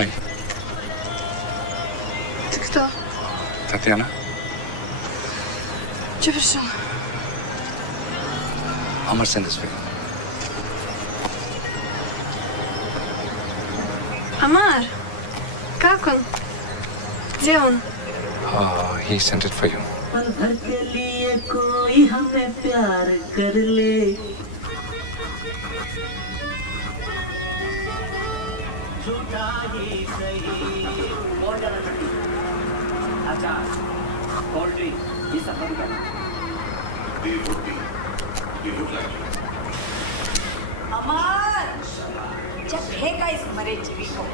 Fine. Ty kto? Tatiana? Gdzie wyszedł? Amar sent this way. Amar? Как он? Где он? He sent it for you. पल भर के लिए कोई हमें प्यार कर ले झूठा ही सही अच्छा कोल्ड ड्रिंक ये सब बंद कर अमर जब फेंका इस मरे जीवी को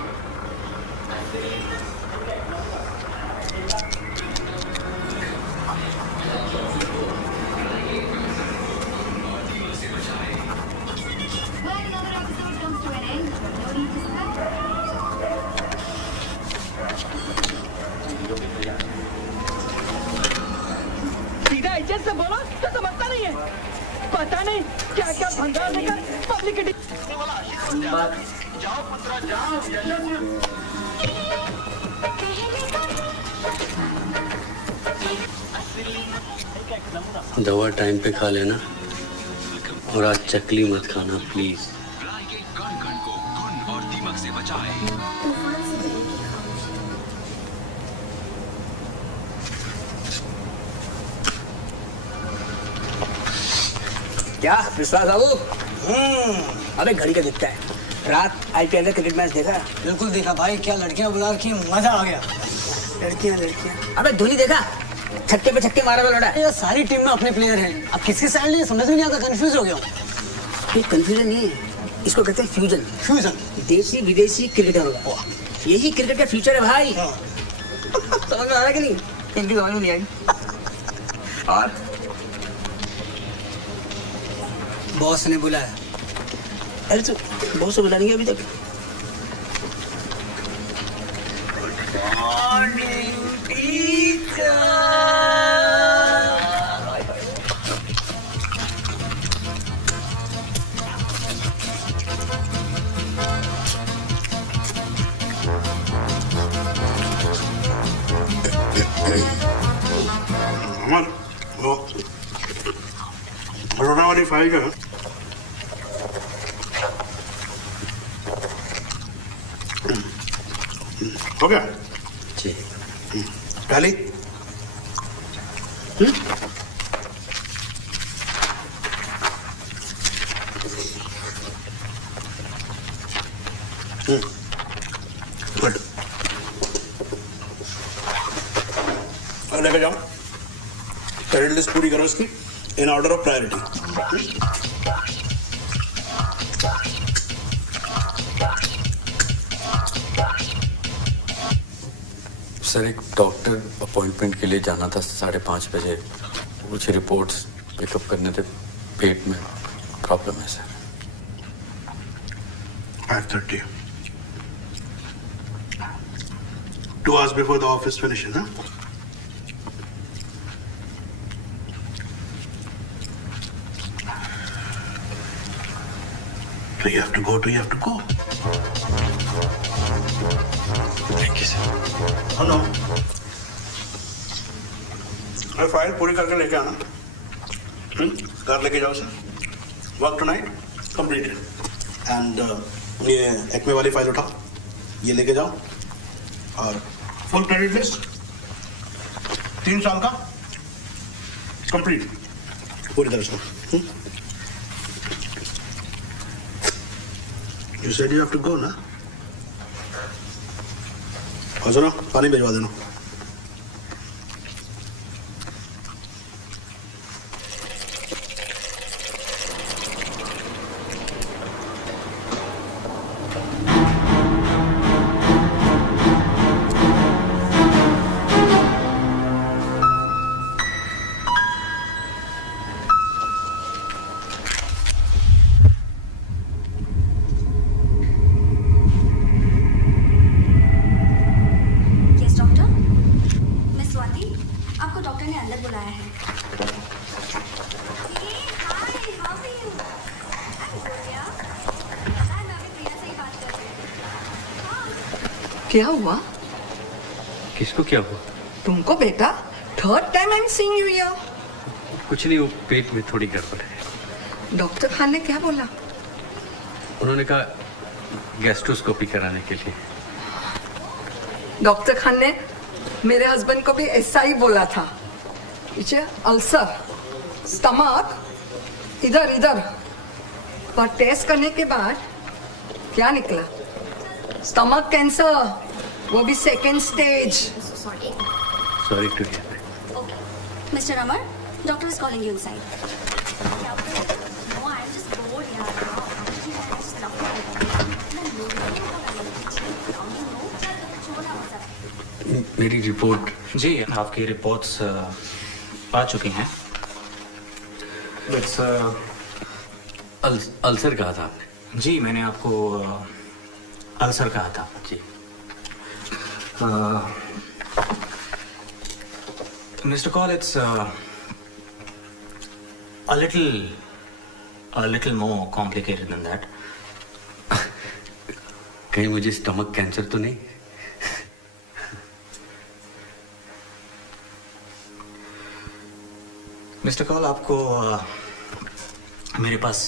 सीधा इज्जत से बोलो तो समझता नहीं है पता नहीं क्या क्या भंगार देकर पब्लिक जाओ पुत्रा जाओ दवा टाइम पे खा लेना और आज चकली मत खाना प्लीज। कण को घुन और दीमक से बचाए। क्या विश्वास बाबू? अबे घड़ी का दिखता है। रात आईपीएल का क्रिकेट मैच देखा? बिल्कुल देखा भाई, क्या लड़कियां बुला रखी हैं, मजा आ गया। लड़कियां अबे धोनी देखा? छक्के पे छक्के मारा हुआ लड़ा। ये सारी टीम में अपने प्लेयर हैं, अब किसकी साइड नहीं समझ में नहीं आता, कंफ्यूज हो गया हूँ। ये कंफ्यूजन नहीं है, इसको कहते हैं फ्यूजन। फ्यूजन देसी विदेशी क्रिकेटर होगा, यही क्रिकेट का फ्यूचर है भाई। समझ में आ रहा है कि नहीं? इनकी समझ में नहीं आई। और बॉस ने बुलाया। अरे तो बहुत से बुला नहीं अभी तक। अमर वो बड़ोड़ा वाली फाइल जो है हो गया जी पहली गुड अब लेके जाओ, क्रेडिट लिस्ट पूरी करो इसकी in order of priority. Sir एक डॉक्टर अपॉइंटमेंट के लिए जाना था 5:30 बजे। कुछ रिपोर्ट्स पिकअप करने थे, पेट में प्रॉब्लम है sir. 5:30 2 hours before the office finishes, huh? So you have to go. Thank you sir. Hello, मैं फाइल पूरी करके लेके आना। घर लेके जाओ sir. Work tonight completed. And ये एक्मे वाली फाइल उठाओ, ये लेके जाओ और फुल क्रेडिट लिस्ट 3 साल का कंप्लीट पूरी तरह से। You said you have to go, ना? और सुनो, पानी भिजवा देना। यस डॉक्टर क्या हुआ? किसको क्या हुआ? तुमको बेटा, third time I am seeing you here. कुछ नहीं, वो पेट में थोड़ी गड़बड़ है। डॉक्टर खान ने क्या बोला? उन्होंने कहा गैस्ट्रोस्कोपी कराने के लिए। डॉक्टर खान ने मेरे हस्बैंड को भी ऐसा ही बोला था। पीछे अल्सर, स्टमक, इधर इधर। पर टेस्ट करने के बाद क्या निकला? स्टमक कैंसर, वो भी second stage. Sorry to hear. Mr. Amar, doctor is calling you inside. No, I'm just bored here. मेरी रिपोर्ट। जी, आपकी रिपोर्ट्स आ चुकी हैं। इट्स अल्सर कहा था आपने? जी, मैंने आपको अल्सर कहा था। जी। Mr. Call, it's a little more complicated than that. कहीं मुझे स्टमक कैंसर तो नहीं? मिस्टर कॉल, आपको मेरे पास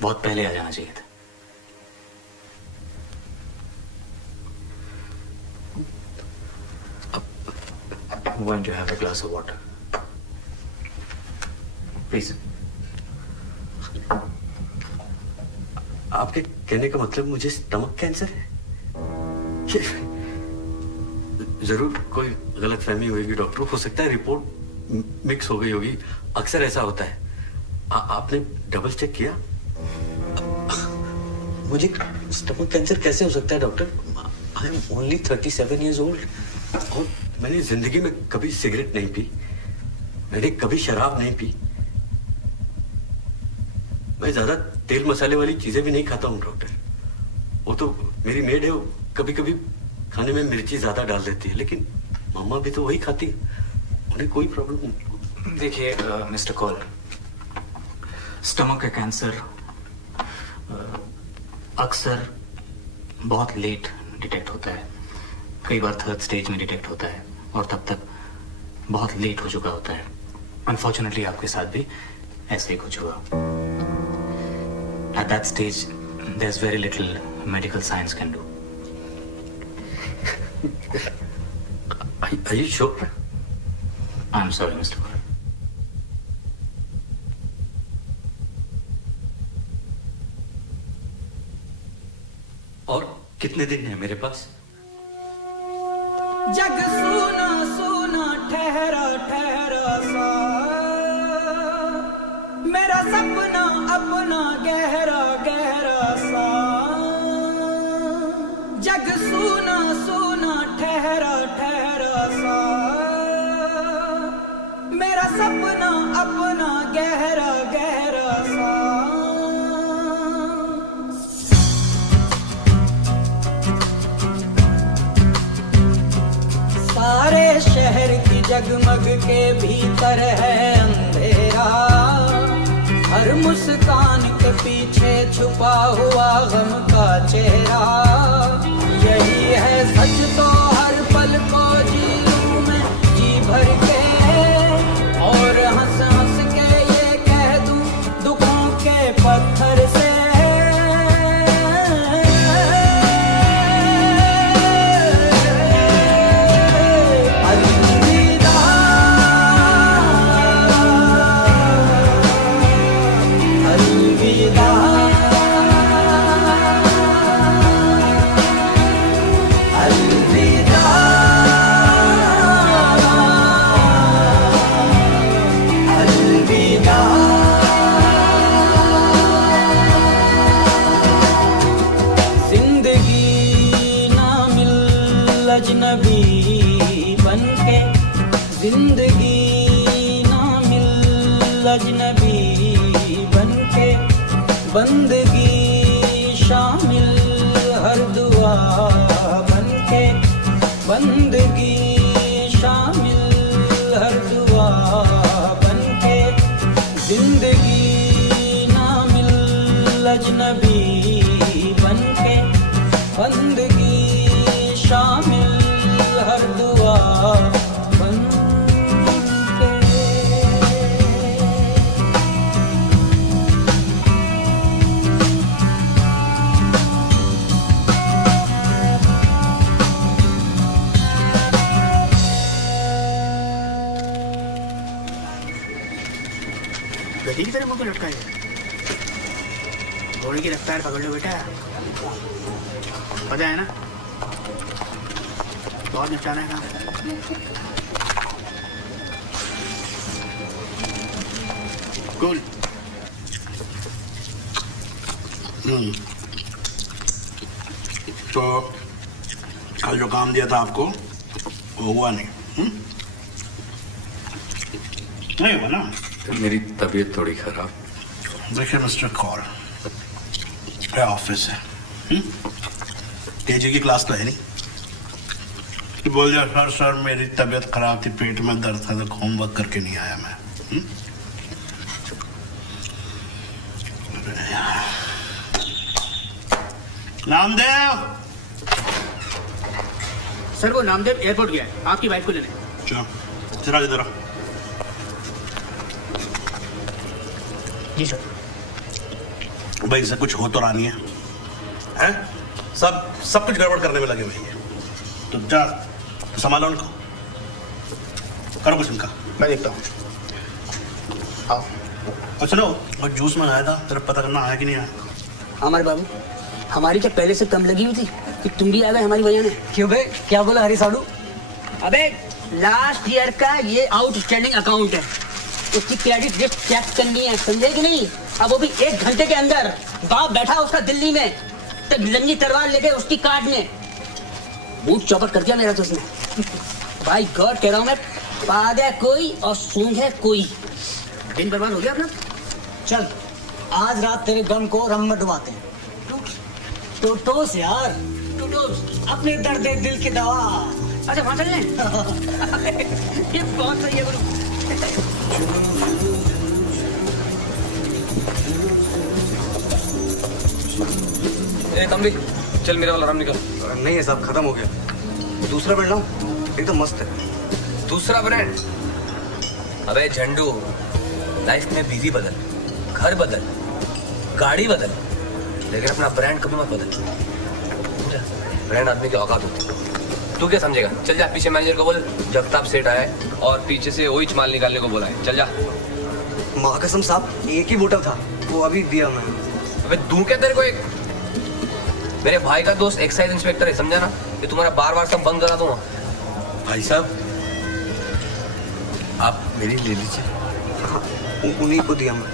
बहुत पहले आ जाना चाहिए था। Why don't you have a glass of water? Please. आपके कहने का मतलब मुझे स्टमक कैंसर है? जरूर कोई गलत फहमी होगी डॉक्टर, हो सकता है रिपोर्ट मिक्स हो गई होगी, अक्सर ऐसा होता है। आपने डबल चेक किया? मुझे स्टमक कैंसर कैसे हो सकता है doctor? I am only 37 years old और मैंने जिंदगी में कभी सिगरेट नहीं पी, मैंने कभी शराब नहीं पी, मैं ज्यादा तेल मसाले वाली चीजें भी नहीं खाता हूँ डॉक्टर। वो तो मेरी मेड है, वो कभी कभी खाने में मिर्ची ज्यादा डाल देती है, लेकिन मम्मा भी तो वही खाती है, उन्हें कोई प्रॉब्लम नहीं। देखिए मिस्टर कॉल, स्टमक का कैंसर अक्सर बहुत लेट डिटेक्ट होता है, कई बार थर्ड स्टेज में डिटेक्ट होता है और तब तक बहुत लेट हो चुका होता है। अनफॉर्चुनेटली आपके साथ भी ऐसे ही कुछ हुआ। At that stage, there's very little medical science can do. Are you sure? I'm sorry, Mr. Cole. और कितने दिन है मेरे पास? जग सुना सुना ठहरा ठहरा सा, मेरा सपना अपना गहरा गहरा सा। जग सुना सुना ठहरा ठहरा सा, मेरा सपना अपना गहरा गहरा सा। सारे शहर की जगमग के भीतर है अंधेरा, हर मुस्कान के पीछे छुपा हुआ गम का चेहरा। यही है सच तो हर पल को जी लूं मैं जी भर के, और हंस हंस के ये कह दूं दुखों के पत्थर से। अजनबी बनके जिंदगी ना मिल, अजनबी बनके बंदगी शामिल, हर दुआ बनके बंदगी शामिल, हर दुआ बनके जिंदगी ना मिल, अजनबी बनके बंदगी शामिल हर दुआ बन के। गधी की तरह मुंह को लटका है। घोड़े की रफ्तार पकड़ लो बेटा, पता है ना, बहुत निपटाना है काम। कूल। तो कल जो काम दिया था आपको वो हुआ नहीं? नहीं हुआ ना? मेरी तबीयत थोड़ी खराब। देखिए मिस्टर कौर, मेरा ऑफिस है, केजी की क्लास तो है नहीं। बोल दिया सर सर मेरी तबीयत खराब थी, पेट में दर्द था, तो होमवर्क करके नहीं आया मैं। नामदेव! सर वो नामदेव एयरपोर्ट गया है, आपकी वाइफ को लेने। चलो जरा इधर आओ। जी सर। भाई इसे कुछ हो तो रहा नहीं है, हैं? सब कुछ गड़बड़ करने में लगे हुए हैं। तो जा तो संभालो उनको, करो कुछ उनका। मैं देखता हूँ। आओ। और चलो, और जूस में आया था, तेरा पता करना आया कि नहीं आया। हमारे बाबू, हमारी क्या पहले से कम लगी हुई थी कि तुम भी आ गए हमारी वजह में? क्यों बे, क्या बोला हरी साड़ू? अबे लास्ट ईयर का ये आउटस्टैंडिंग अकाउंट है, उसकी क्रेडिट लिस्ट चेक करनी है, समझे कि नहीं? अब वो भी 1 घंटे के अंदर। बाप बैठा उसका दिल्ली में, तब लंगी तलवार लेके उसकी काटने। बूट चौपट कर दिया मेरा तो उसने। भाई गॉड कह रहा हूँ मैं, पागल कोई और सूंघे कोई। दिन बर्बाद हो गया अपना। चल आज रात तेरे गम को रम में डुबाते हैं। टोटोस यार, टूटोस। अपने दर्द दिल की दवा। अच्छा वहां चल लें। ये बहुत सही है गुरु। ए तंबी, चल मेरा वाला आराम निकल। नहीं है साहब, खत्म हो गया। दूसरा ब्रांड लाऊं? एकदम मस्त है। दूसरा ब्रांड? अबे झंडू, लाइफ में बीवी बदल, घर बदल, गाड़ी बदल, लेकिन अपना ब्रांड कभी मत बदल। ब्रांड आदमी की औकात होती है। तू क्या समझेगा? चल जा, पीछे मैनेजर को बोल जगताप सेठ आए और पीछे से ओइच माल निकालने को बोला है। चल जा। माँ कसम साहब, एक ही बोतल था, वो अभी दिया मैं। अबे दूं क्या तेरे को एक? मेरे भाई का दोस्त एक्साइज इंस्पेक्टर है, समझा ना? ये तुम्हारा बार बार सब बंद करा दूंगा। भाई साहब, आप मेरी ले लीजिए। हाँ, उन्हीं को दिया मैं।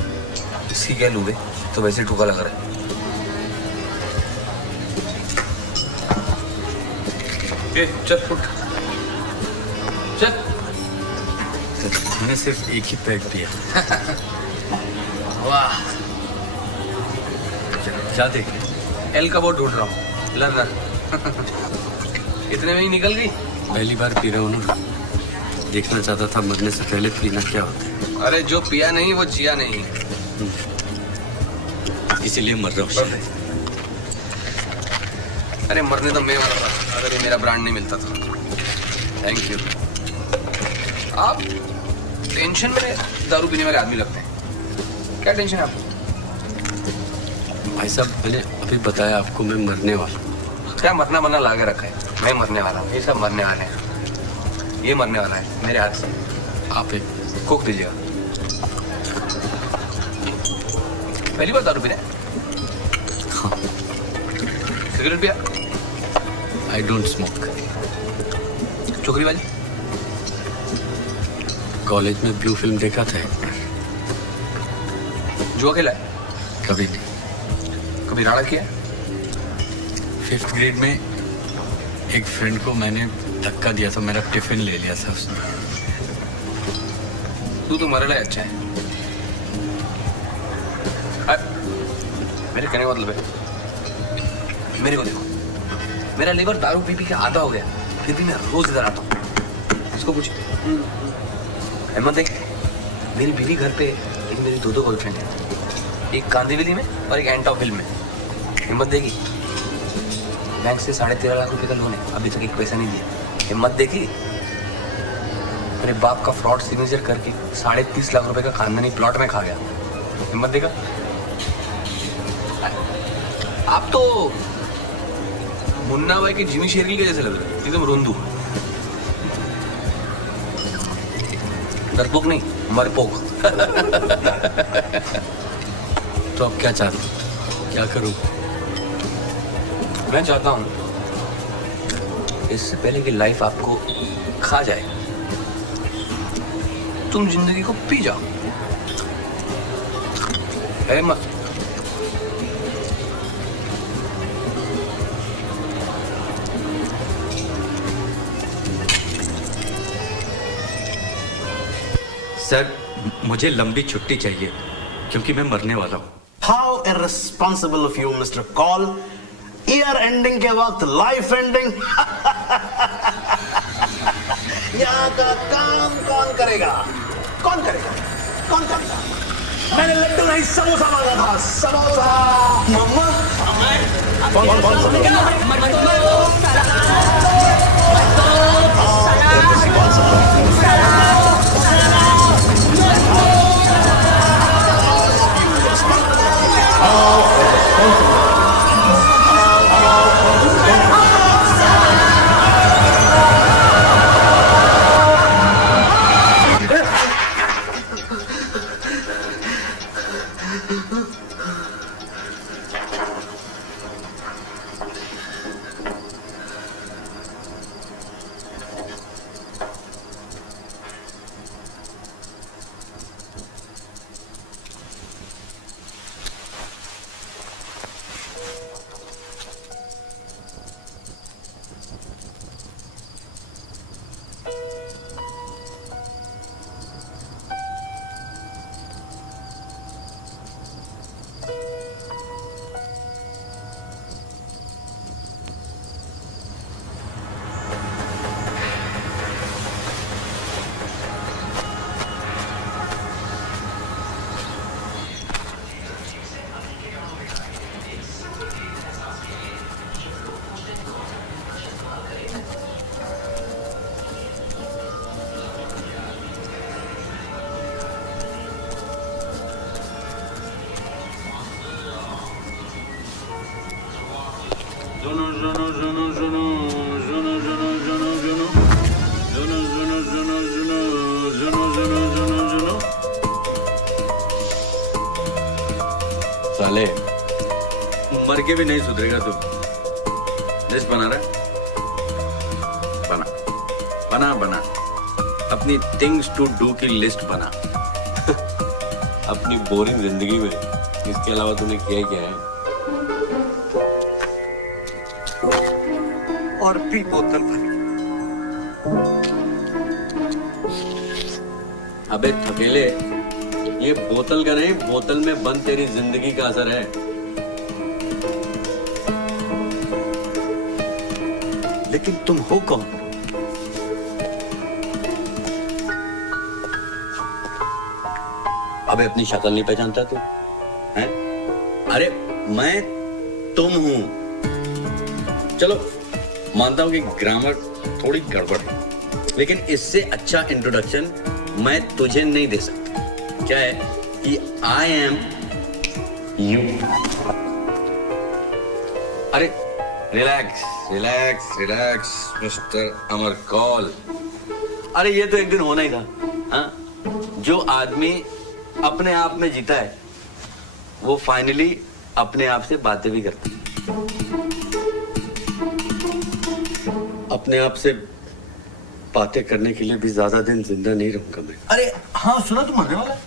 इसी क्या लूबे, तो वैसे ठुका लगा रहा है। चल फुट, चल। मैंने सिर्फ एक ही पैक दिया। वाह, क्या देख रहे? एल का बोर्ड ढूंढ रहा हूँ, लर्नर। इतने में ही निकल गई। पहली बार पी रहा हूँ ना, देखना चाहता था मरने से पहले पीना क्या होता है। अरे जो पिया नहीं वो जिया नहीं, इसीलिए मर रहा हूँ। अरे मरने तो मैं मर रहा अगर ये मेरा ब्रांड नहीं मिलता था। Thank you. आप टेंशन में दारू पीने वाले आदमी लगते हैं। क्या टेंशन है आपको? भाई साहब, मैंने अभी बताया आपको मैं मरने वाला हूँ। क्या मरना मरना लाके रखा है? मैं मरने वाला हूँ, ये सब मरने वाले हैं। ये मरने वाला है मेरे हाथ से। आप एक कोक दीजिएगा। पहली बार दारू पी रहे हैं? हाँ। सिगरेट पिया? I don't smoke. चोकरी वाली? कॉलेज में ब्लू फिल्म देखा था। जुआ खेला है? कभी नहीं। कभी राणा किया? 5th ग्रेड में एक फ्रेंड को मैंने धक्का दिया था, मेरा टिफिन ले लिया था उसने। तू तो मरना ही अच्छा है। मेरे कहने का मतलब है, मेरे को देखो, मेरा लीवर दारू पी पी के आधा हो गया, फिर भी मैं रोज इधर आता हूँ। इसको पूछ। हिम्मत देख, मेरी बीवी घर पे, लेकिन मेरी 2 गर्लफ्रेंड है, एक कांदीवली में और एक एंटॉप हिल में। हिम्मत देगी? बैंक से 13.5 लाख रुपए का लोन है, अभी तक एक पैसा नहीं दिया। हिम्मत देखी, मेरे बाप का फ्रॉड सिग्नेचर करके 30.5 लाख रुपए का खानदानी प्लॉट में खा गया। हिम्मत देखा। आप तो मुन्ना भाई के जिमी शेरगिल के जैसे लग रहे हैं, एकदम रोंदू। डरपोक नहीं, मरपोक। तो अब क्या चाहते हो? क्या करूं? मैं चाहता हूं इससे पहले कि लाइफ आपको खा जाए, तुम जिंदगी को पी जाओ। है मत। सर, मुझे लंबी छुट्टी चाहिए क्योंकि मैं मरने वाला हूं। How irresponsible of you mister call. Year ending के वक्त लाइफ एंडिंग। यहाँ का काम कौन करेगा? कौन करेगा? कौन करेगा? मैंने लड्डू नहीं समोसा मांगा था। समोसा। मम्मा साले, मर के भी नहीं सुधरेगा तू। लिस्ट बना रहा है? बना बना बना अपनी थिंग्स टू डू की लिस्ट बना। अपनी बोरिंग जिंदगी में इसके अलावा तूने किया क्या है? और भी बोतल भर। अबे थकेले, ये बोतल का नहीं, बोतल में बंद तेरी जिंदगी का असर है। लेकिन तुम हो कौन? अबे अपनी शक्ल नहीं पहचानता तू? हैं? अरे मैं तुम हूं। चलो मानता हूं कि ग्रामर थोड़ी गड़बड़ है, लेकिन इससे अच्छा इंट्रोडक्शन मैं तुझे नहीं दे सकता। क्या है कि आई एम यू। अरे रिलैक्स रिलैक्स रिलैक्स मिस्टर अमर कॉल। अरे ये तो एक दिन होना ही था। हाँ, जो आदमी अपने आप में जीता है वो फाइनली अपने आप से बातें भी करता है। अपने आप से बातें करने के लिए भी ज्यादा दिन जिंदा नहीं रहूंगा मैं। अरे हाँ, सुना तू मरने वाला है?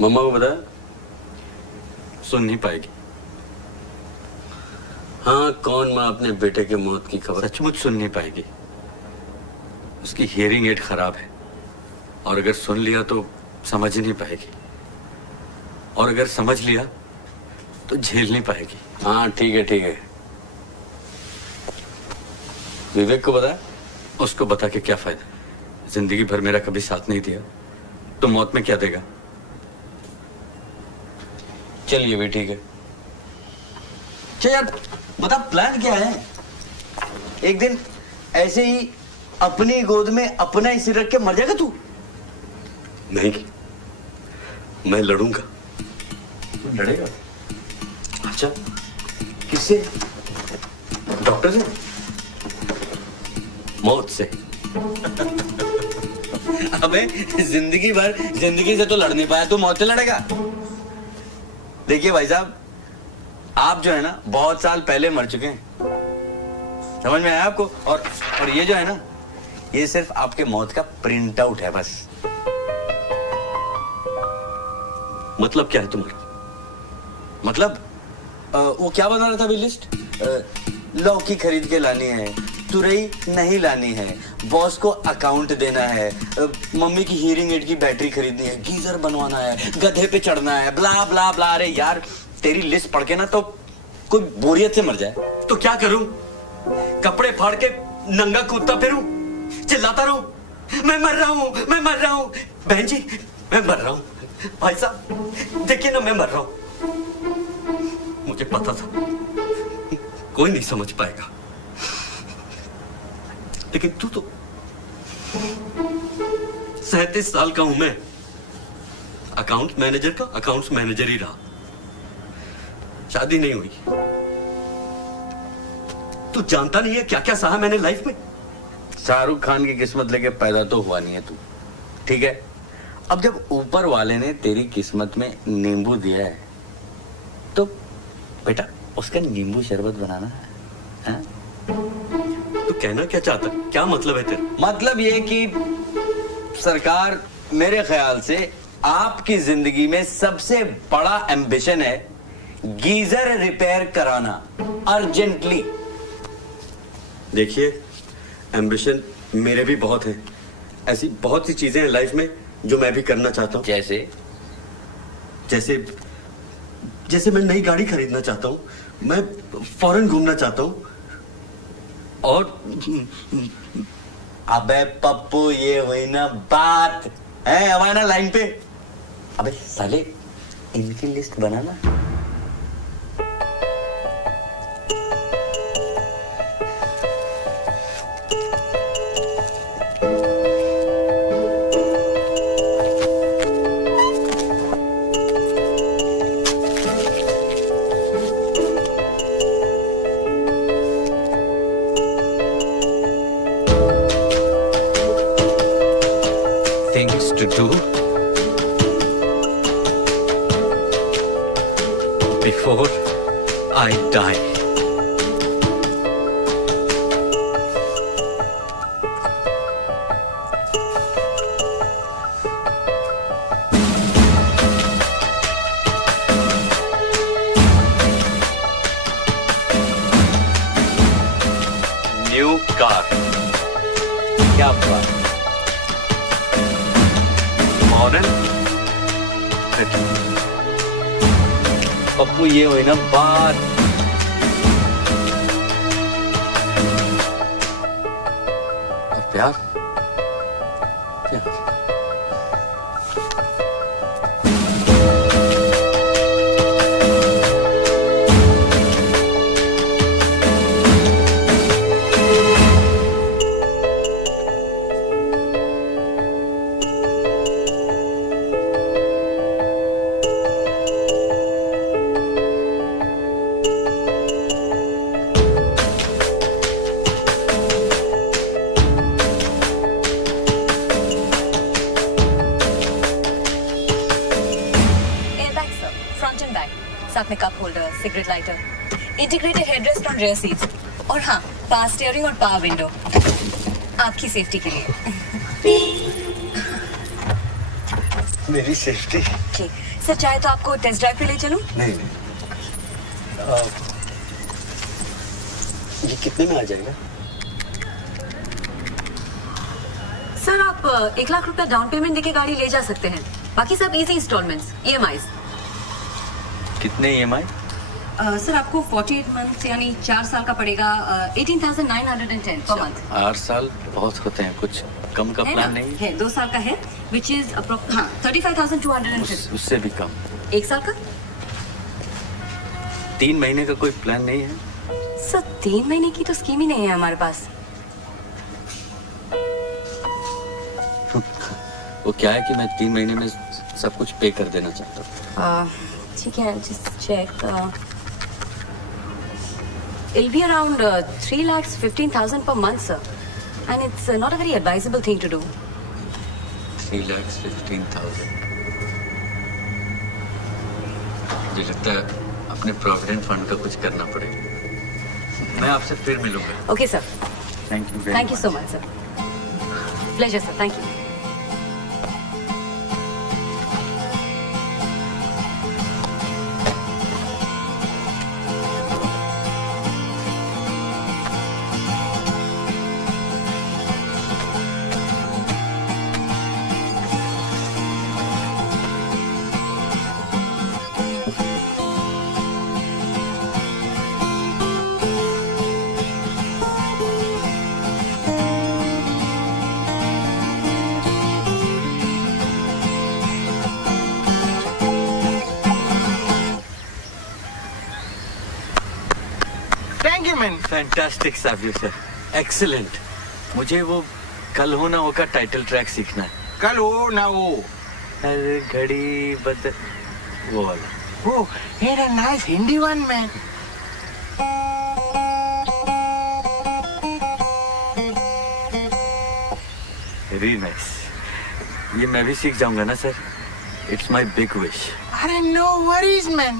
मम्मा को बता? सुन नहीं पाएगी। हाँ, कौन माँ अपने बेटे के मौत की खबर सचमुच सुन नहीं पाएगी। उसकी हियरिंग एड खराब है, और अगर सुन लिया तो समझ ही नहीं पाएगी, और अगर समझ लिया तो झेल नहीं पाएगी। हाँ ठीक है ठीक है। विवेक को बता? उसको बता के क्या फायदा? जिंदगी भर मेरा कभी साथ नहीं दिया तो मौत में क्या देगा? चलिए भी ठीक है। अच्छा यार बता प्लान क्या है? एक दिन ऐसे ही अपनी गोद में अपना ही सिर रख के मर जाएगा तू? नहीं, मैं लड़ूंगा। तू लड़ेगा? अच्छा किससे? डॉक्टर से, मौत से। अबे जिंदगी से तो लड़ नहीं पाया, तू मौत से लड़ेगा? देखिए भाई साहब, आप जो है ना बहुत साल पहले मर चुके हैं, समझ में आया आपको? और ये जो है ना, ये सिर्फ आपके मौत का प्रिंट आउट है बस। मतलब क्या है तुम्हारा? मतलब वो क्या बना रहा था अभी लिस्ट? लौकी खरीद के लानी है, तुरई नहीं लानी है, बॉस को अकाउंट देना है, मम्मी की हीयरिंग एड की बैटरी खरीदनी है, गीजर बनवाना है, गधे पे चढ़ना है, ब्ला ब्ला ब्ला। अरे यार तेरी लिस्ट पढ़ के ना तो कोई बोरियत से मर जाए। तो क्या करूं? कपड़े फाड़ के नंगा कूदता फिरूं, चिल्लाता रहूं, मैं मर रहा हूं, मैं मर रहा हूं। बहन जी मैं मर रहा हूं। भाई साहब देखिए ना, मैं मर रहा हूं। मुझे पता था कोई नहीं समझ पाएगा, लेकिन तू तो 37 साल का हूं मैं, अकाउंट मैनेजर का अकाउंट्स मैनेजर ही रहा, शादी नहीं हुई। तू जानता नहीं है क्या क्या सहा मैंने लाइफ में। शाहरुख खान की किस्मत लेके पैदा तो हुआ नहीं है तू, ठीक है? अब जब ऊपर वाले ने तेरी किस्मत में नींबू दिया है तो बेटा उसका नींबू शरबत बनाना है, हाँ? तू कहना क्या चाहता, क्या मतलब है तेरा? मतलब ये कि सरकार, मेरे ख्याल से आपकी जिंदगी में सबसे बड़ा एम्बिशन है गीजर रिपेयर कराना अर्जेंटली। देखिए एम्बिशन मेरे भी बहुत हैं, ऐसी बहुत सी चीजें हैं लाइफ में जो मैं भी करना चाहता हूं। जैसे जैसे मैं नई गाड़ी खरीदना चाहता हूं, मैं फॉरेन घूमना चाहता हूं, और अबे पप्पू ये हुई ना बात है, अब आना लाइन पे। अबे साले इनकी list banana. Things to do before I die. New car, क्या बात। फॉरेन पप्पू ये हुई ना बात। और प्यार, प्यार। साथ में cup holder, cigarette lighter, integrated headrest on rear seats, और हाँ पावर स्टीयरिंग और पावर विंडो आपकी सेफ्टी के लिए। मेरी सेफ्टी? ठीक सर, चाहे तो आपको टेस्ट ड्राइव पे ले चलूं? नहीं ये कितने में आ जाएगा? सर आप 1 लाख रुपया डाउन पेमेंट देके गाड़ी ले जा सकते हैं, बाकी सब इजी इंस्टॉलमेंट्स, EMIs। कितने EMI? सर आपको 48 मंथ यानी 4 साल का पड़ेगा 18,910 पर मंथ। 8 साल बहुत होते हैं, कुछ कम का प्लान नहीं है? 2 साल का है विच इज 35,250। उससे भी कम। 1 साल का 3 महीने का कोई प्लान नहीं है? सर 3 महीने की तो स्कीम ही नहीं है हमारे पास। वो क्या है कि मैं 3 महीने में सब कुछ पे कर देना चाहता हूँ। ठीक है, just check. It'll be around 3,15,000 per month, sir. And it's not a very advisable thing to do. 3,15,000। मुझे लगता है अपने प्रोविडेंट फंड का कुछ करना पड़ेगा। मैं आपसे फिर मिलूंगा। Okay, sir. Thank you so much, sir. Pleasure, sir. Thank you. Fantastic साबियो सर, एक्सीलेंट। मुझे वो कल हो ना हो का टाइटल ट्रैक सीखना है। कल हो ना हो, अरे घड़ी बदल, वो वाला। Oh, here a nice Hindi one, man. Very nice. ये मैं भी सीख जाऊंगा ना sir? It's my big wish. अरे no worries, man.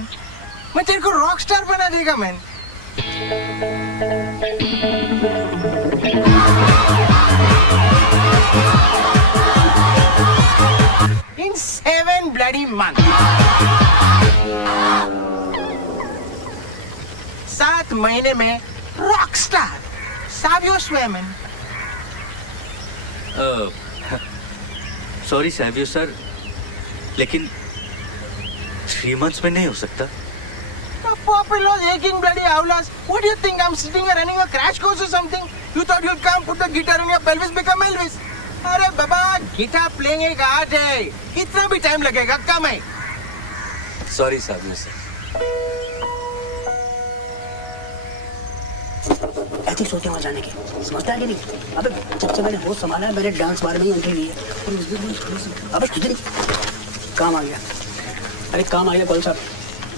मैं तेरे को रॉक स्टार बना देगा, man. In 7 bloody months. 7 महीने में रॉक स्टार, सावियो स्वयं। सॉरी सावियो सर, लेकिन 3 months में नहीं हो सकता। Popular aching bloody howlers. What do you think? I'm sitting here running a crash course or something? You thought you'd come, put the guitar in your pelvis, become Elvis? अरे बाबा, guitar playing एक art है, कितना भी time लगेगा, कम है। Sorry साबियो सर। ऐसी सोचते वहाँ जाने की, समझता है कि नहीं? अबे जब से मैंने होश संभाला है, मैंने डांस बार में ही एंट्री ली है। अबे तुझे काम आ गया। अरे काम आ गया कौन साहब,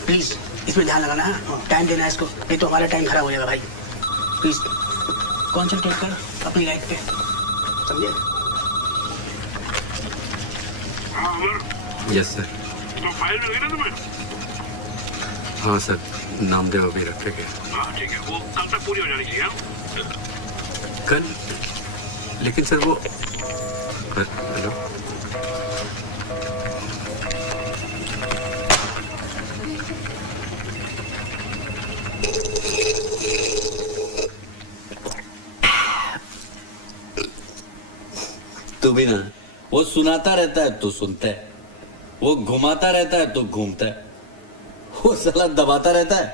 प्लीज इसमें ध्यान लगाना है, टाइम देना है इसको, नहीं तो हमारा टाइम खराब हो जाएगा भाई। प्लीज कॉन्सेंट्रेट कर अपनी लाइफ पे, समझे? Yes sir. तो फाइल लगी ना तुम्हें? हाँ सर, नामदेव अभी रखे गए। हाँ ठीक है, वो कल तक पूरी हो जानी चाहिए। कल? लेकिन सर वो, हेलो, तू भी ना, वो सुनाता रहता है तो सुनता है, वो घुमाता रहता है तो घूमता है, वो साला दबाता रहता है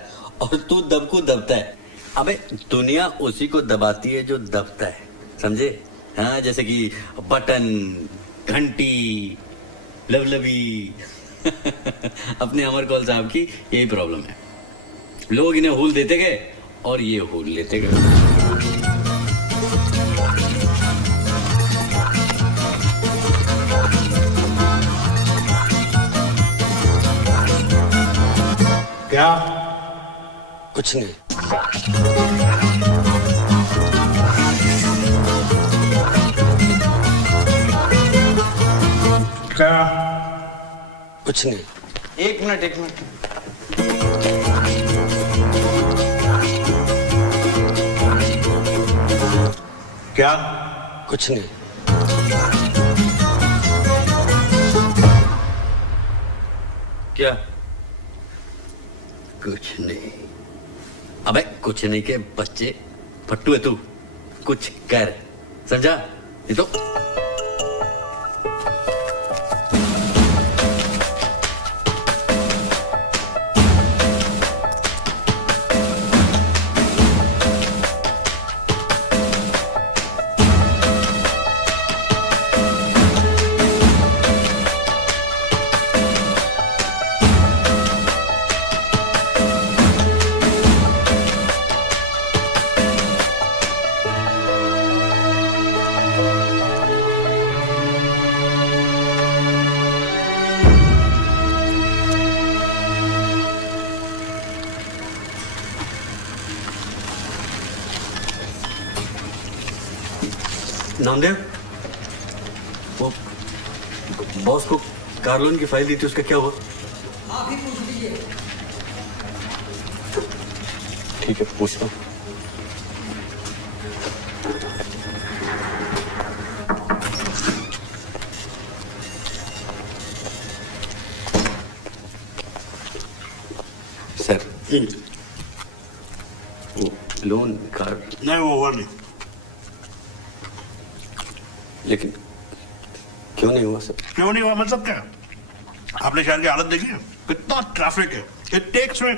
और तू दब को दबता है। अबे दुनिया उसी को दबाती है जो दबता है, समझे? हाँ, जैसे कि बटन, घंटी, लवलवी। अपने अमर कौल साहब की यही प्रॉब्लम है, लोग इन्हें हुल देते गए और ये हुल लेते गए। क्या? कुछ नहीं। क्या? कुछ नहीं। एक मिनट। क्या? कुछ नहीं। क्या? कुछ नहीं। अबे कुछ नहीं के बच्चे, फट्टू है तू, कुछ कर, समझा? ये तो नामदेव, वो बॉस को कार लोन की फाइल दी थी, उसका क्या हुआ? आप ही पूछ लीजिए। ठीक है, पूछता हूँ। सर, वो लोन कार नहीं, वो हुआ नहीं। लेकिन क्यों नहीं हुआ सर? क्यों नहीं हुआ मतलब क्या? आपने शहर की हालत देखी है? कितना ट्रैफिक है। इट टेक्स में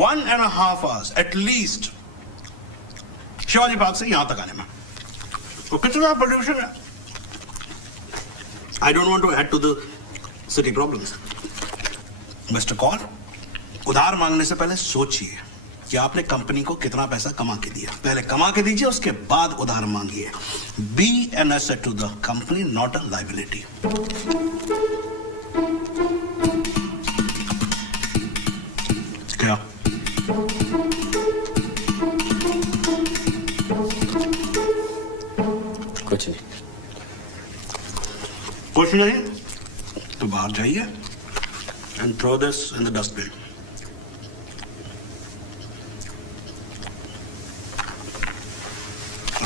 1.5 hours एटलीस्ट शिवाजी पार्क से यहां तक आने में। तो कितना पोल्यूशन है। I don't want to add to the city problems. Mister Kaul, उधार मांगने से पहले सोचिए कि आपने कंपनी को कितना पैसा कमा के दिया। पहले कमा के दीजिए, उसके बाद उधार मांगिए। Be an asset to the company, not a liability. क्या? कुछ नहीं। कुछ नहीं तो बाहर जाइए and throw this in the dustbin.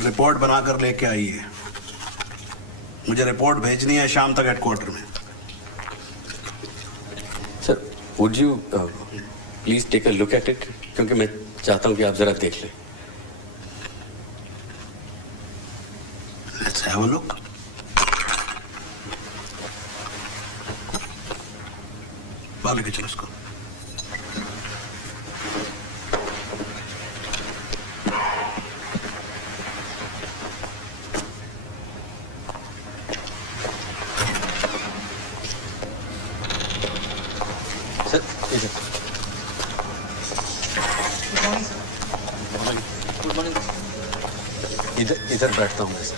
Report बनाकर लेके आइए। मुझे रिपोर्ट भेजनी है शाम तक हेडक्वार्टर में। Sir, would you please take a look at it, क्योंकि मैं चाहता हूं कि आप जरा देख लें। Let's have a look. बाहर लेके चलो उसको। इधर बैठता हूँ मैं सर।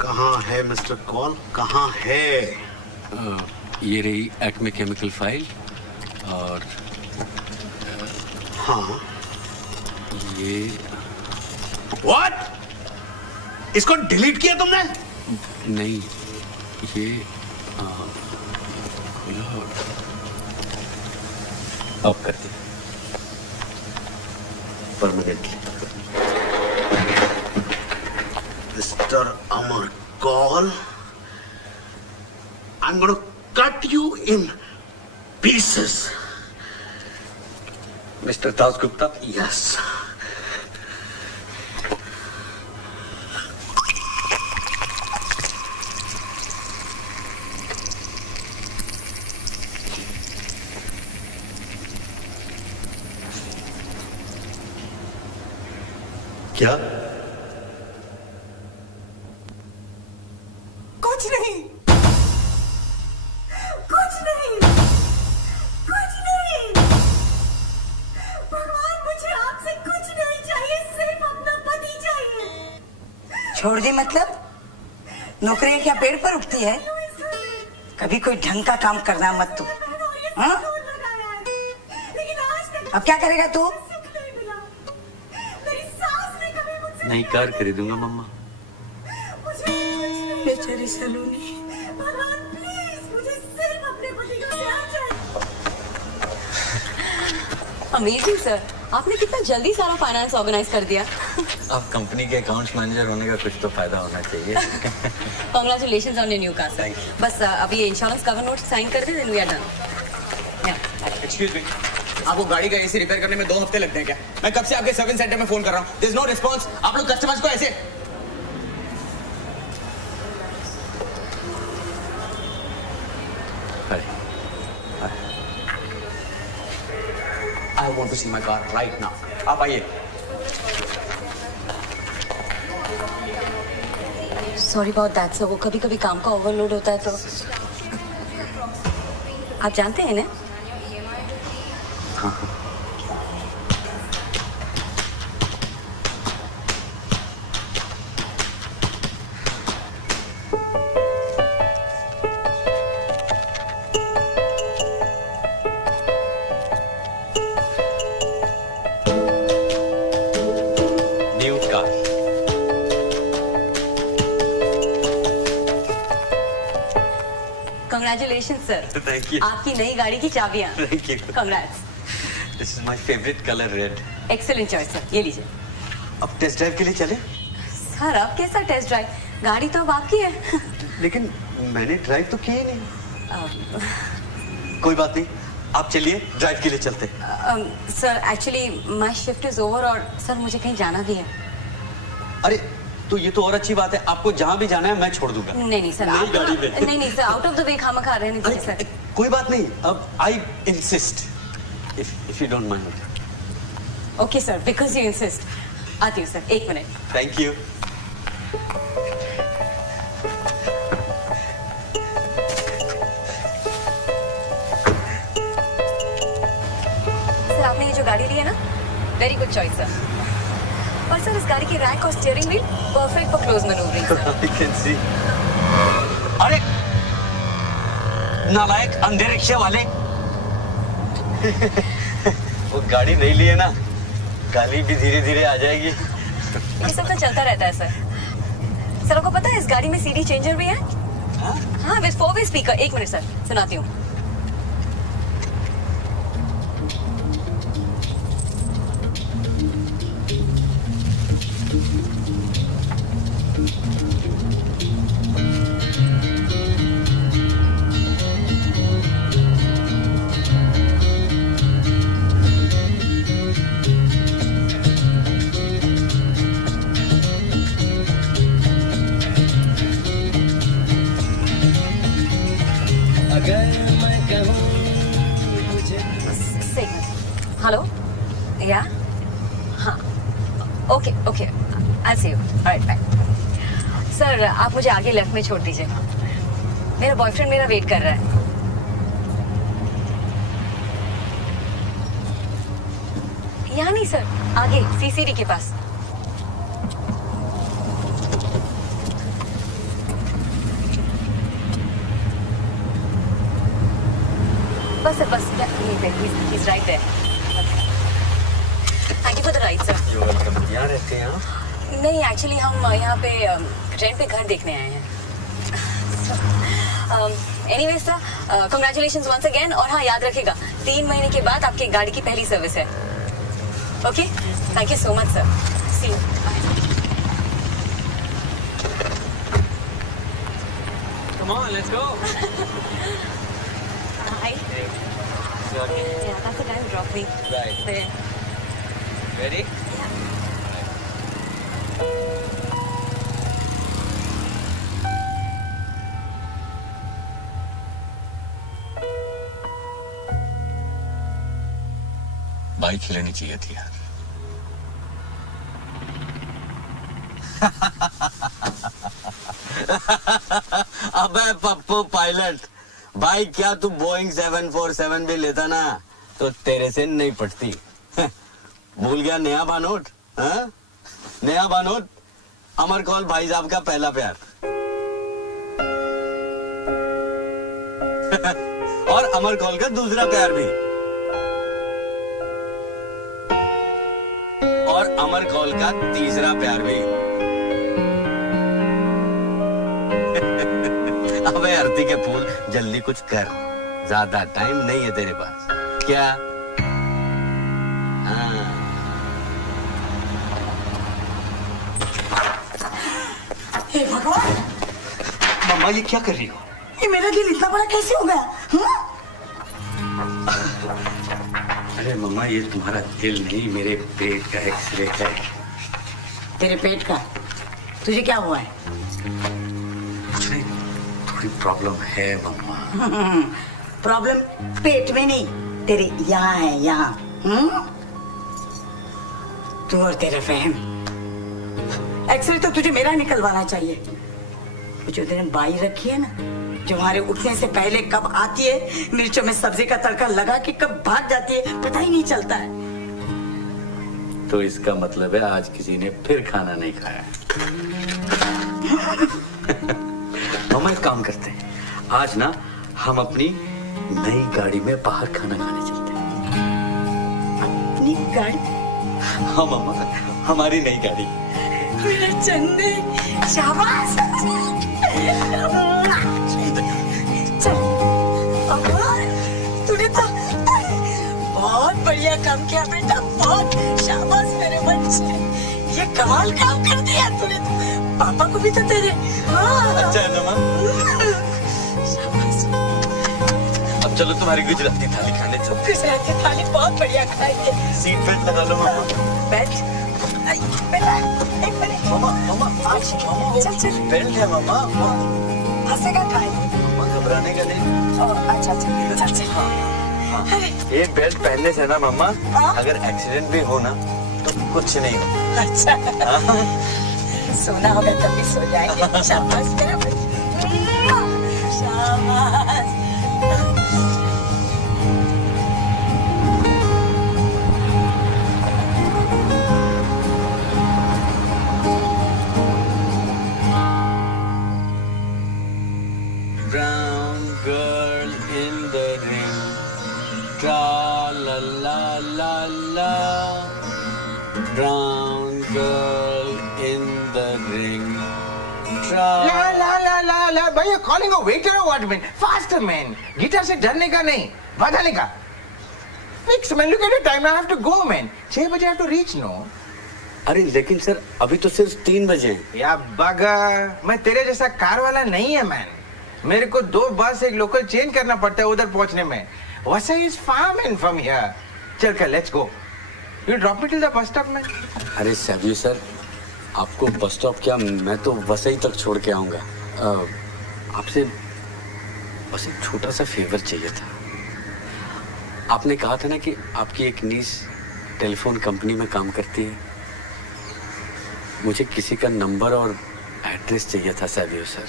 कहाँ है मिस्टर कॉल? कहाँ है? ये रही एक्मे केमिकल फाइल और हाँ ये व्हाट? इसको डिलीट किया तुमने? नहीं, ये ऑफ कर दिया permanently. Mister Amar call, I'm going to cut you in pieces. Mister Dasgupta? Yes. क्या? कुछ नहीं, कुछ नहीं, कुछ नहीं। भगवान, मुझे आपसे कुछ नहीं चाहिए, सिर्फ अपना पति चाहिए। छोड़ दी मतलब? नौकरियां क्या पेड़ पर उगती है? कभी कोई ढंग का काम करना मत तू। हाँ? अब क्या करेगा तू? नहीं, कार खरीदूंगा मम्मा। बेचारी सलोनी। भगवान प्लीज, मुझे सिर्फ अपने पति का प्यार चाहिए। अमेजिंग सर, आपने कितना जल्दी सारा फाइनेंस ऑर्गेनाइज कर दिया। अब कंपनी के अकाउंट्स मैनेजर होने का कुछ तो फायदा होना चाहिए। Congratulations on your new car. बस अभी ये इंश्योरेंस कवर नोट साइन कर दे, then we are done. Excuse me, आपको गाड़ी का एसी रिपेयर करने में 2 हफ्ते लगते हैं क्या? मैं कब से आपके सर्विस सेंटर में फोन कर रहा हूँ, देयर इज नो रिस्पांस। आप लोग कस्टमर्स को ऐसे I want to see my car right now. आप आइए। सॉरी अबाउट दैट सर, वो कभी कभी काम का ओवरलोड होता है तो। आप जानते हैं ना? Congratulations, sir. Thank you. आपकी नई गाड़ी की चाबियाँ. Thank you. Congrats. This is my favorite color, red. Excellent choice, sir. ये लीजिए. अब टेस्ट ड्राइव के लिए चले? सर अब कैसा टेस्ट ड्राइव? गाड़ी तो अब आपकी है. लेकिन मैंने ड्राइव तो किया ही नहीं. कोई बात नहीं, आप चलिए, ड्राइव के लिए चलते. Sir actually my shift is over और सर मुझे कहीं जाना भी है. अरे तो ये तो और अच्छी बात है. आपको जहाँ भी जाना है मैं छोड़ दूंगा. नहीं सर, नई गाड़ी में. नहीं sir, out of the way खामखा रहने दीजिए सर. कोई बात नहीं, अब I insist if you don't mind. Okay sir, because you insist. आती हूँ sir, 1 minute. Thank you. Sir आपने ये जो गाड़ी ली है ना, वेरी गुड चॉइस सर. और सर इस गाड़ी की रैक और steering wheel perfect for close manoeuvring sir. I can see. अरे नालायक अंधे रिक्शे वाले. वो गाड़ी नहीं ली है ना, गाली भी धीरे धीरे आ जाएगी. ये सब तो चलता रहता है सर. सर आपको पता है इस गाड़ी में सीडी चेंजर भी है. हाँ with 4-way speaker. 1 minute sir, सुनाती हूँ. हेलो या हाँ okay okay I see you. Alright bye. Sir आप मुझे आगे लेफ्ट में छोड़ दीजिए. मेरा बॉयफ्रेंड मेरा वेट कर रहा है. यहाँ नहीं सर, आगे सीसीडी के पास. बस सर बस यहीं पे. He's right there. Thank you for the ride, sir. You're welcome. यहाँ रहते हैं आप? नहीं एक्चुअली हम यहाँ पे रेंट पे घर देखने आए हैं. Anyway sir, congratulations once again. और हाँ याद रखिएगा 3 महीने के बाद आपकी गाड़ी की पहली सर्विस है. Okay, thank you so much sir. See you. Come on, let's go. Hi. Yeah, that's the guy who dropped me. Right. There. Ready? Bike ही लेनी चाहिए थी यार. अबे पप्पू पायलट, बाइक क्या तू बोइंग 747 भी लेता ना तो तेरे से नहीं पटती. भूल गया नया बानोट. हाँ? नया बानोट, अमर कौल भाई साहब का पहला प्यार. और अमर कौल का दूसरा प्यार भी. और अमर कौल का तीसरा प्यार भी. अबे आरती के फूल जल्दी कुछ कर, ज्यादा टाइम नहीं है तेरे पास. क्या? हाँ. हे भगवान, मम्मा ये क्या कर रही हो? ये मेरा दिल इतना बड़ा कैसे हो गया? अरे मम्मा ये तुम्हारा दिल नहीं, मेरे पेट का एक्सरे है. तेरे पेट का? तुझे क्या हुआ है? कुछ नहीं, थोड़ी प्रॉब्लम है मम्मा. प्रॉब्लम पेट में नहीं, तेरे यहाँ है, यहाँ. तू और तेरा फहम. एक्सरे तो तुझे मेरा निकलवाना चाहिए. जो तेरे बाई रखी है ना, जो हमारे उठने से पहले कब आती है, मिर्चों में सब्जी का तड़का लगा के कब भाग जाती है, पता ही नहीं चलता है. तो इसका मतलब है आज किसी ने फिर खाना नहीं खाया. मम्मा एक काम करते हैं, आज ना हम अपनी नई गाड़ी में बाहर खाना खाने चलते हैं. अपनी गाड़ी? हाँ मम्मा, हमारी नई गाड़ी. मेरा चंदे, शाबाश. चल. बढ़िया काम किया बेटा, बहुत शाबाश मेरे बच्चे, ये कमाल काम कर दिया तूने तो। पापा को भी तो तेरे अच्छा है ना माँ? शाबाश। अब चलो तुम्हारी गुजराती थाली खाने चलो। गुजराती थाली बहुत बढ़िया खाएंगे। सीट बेल्ट लगा लो मामा। बेल्ट? बेटा एक मिनट। मामा चल चल। बेल्ट है मामा। फंसेगा खाए। घबराने का नहीं। अच्छा चल चल चल। ये बेल्ट पहनने से ना मामा, अगर एक्सीडेंट भी हो ना तो कुछ नहीं हो। अच्छा सोना होगा तभी सो जाएंगे। शाबाश मेरा बच्चा, शाबाश। Brown girl in the ring, tra la la la la. Brown girl in the ring, tra. La la la la la. Why you calling a waiter or what, man? Faster, man. Guitar से डरने का नहीं, बजाने का. Fix, man. Look at the time. I have to go, man. 6 बजे I have to reach, no? अरे लेकिन sir अभी तो सिर्फ 3 बजे हैं। या बगा, मैं तेरे जैसा कार वाला नहीं है, मैन। मेरे को 2 बस एक लोकल चेंज करना पड़ता है उधर पहुंचने में। Vasai is far man from here. चल कर let's go. You drop me till the bus stop man. अरे सभी सर, आपको बस स्टॉप क्या, मैं तो वसई तक छोड़ के आऊंगा। आपसे बस एक छोटा सा फेवर चाहिए था। आपने कहा था ना कि आपकी एक नीस टेलीफोन कंपनी में काम करती है। मुझे किसी का नंबर और एड्रेस चाहिए था सैवियो सर।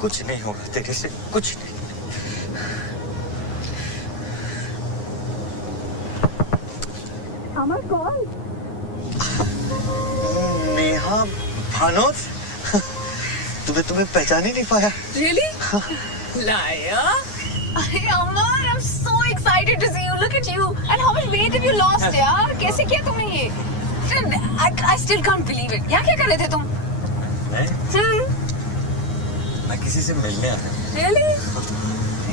कुछ नहीं होगा तेरे से, कुछ नहीं। अमर कौन? नेहा भानोद, तुम्हें पहचान ही नहीं पाया। Really? Liar? अरे अमर, I'm so excited to see you. Look at you. And how much weight have you lost, यार? कैसे किया तुमने ये? I still can't believe it. यहाँ क्या कर रहे थे तुम? मैं किसी से मिलने आया। Really?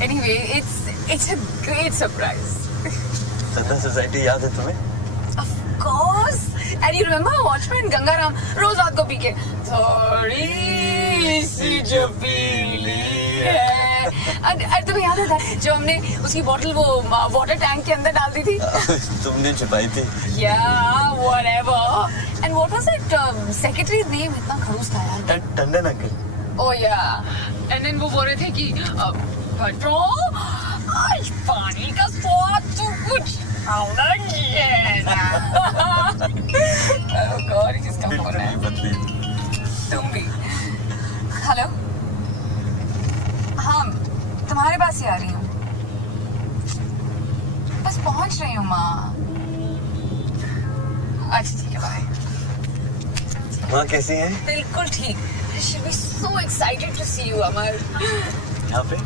Anyway, it's a great surprise. सदा सोसाइटी याद है तुम्हें? Of course. And you remember Watchman Gangaram रोज रात को पी के थोड़ी सी जो पीली है। तुम्हें याद है जो हमने उसकी बोतल वो वाटर टैंक के अंदर डाल दी थी? तुमने छुपाई थी। Yeah, whatever. And what was that secretary's name? इतना खड़ूस था यार। Tandon uncle. Oh yeah. And then वो बोल रहे थे कि पेट्रोल आज पानी का स्वाद तो कुछ अलग ही है ना। Oh God, किसका फोन है? तुम भी। हेलो। हाँ, तुम्हारे पास ही आ रही हूँ। बस पहुँच रही हूँ माँ। अच्छा ठीक है, बाय। माँ कैसी हैं? बिल्कुल ठीक। She'll be so excited to see you, Amar. यहाँ पे?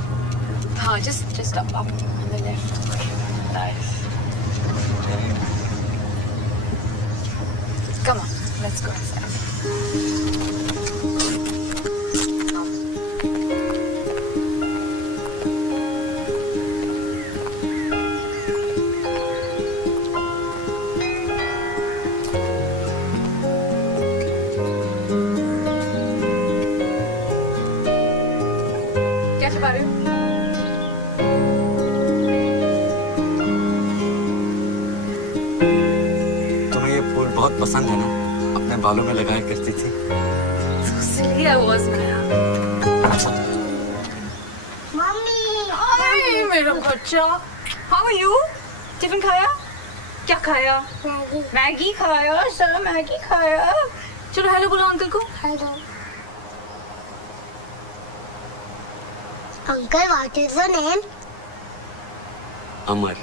हाँ, just up on the left. Nice. Come on, let's go inside. क्या छुपा रहे हो? तुम्हें ये फूल बहुत पसंद है ना? अपने बालों में लगाया करती थी। So silly I was, mummy, अरे मेरा बच्चा, how are you? टिफिन खाया? क्या खाया? मैगी खाया सर, मैगी खाया। चलो हेलो बोलो अंकल को। Hello uncle, what is your name? Amar.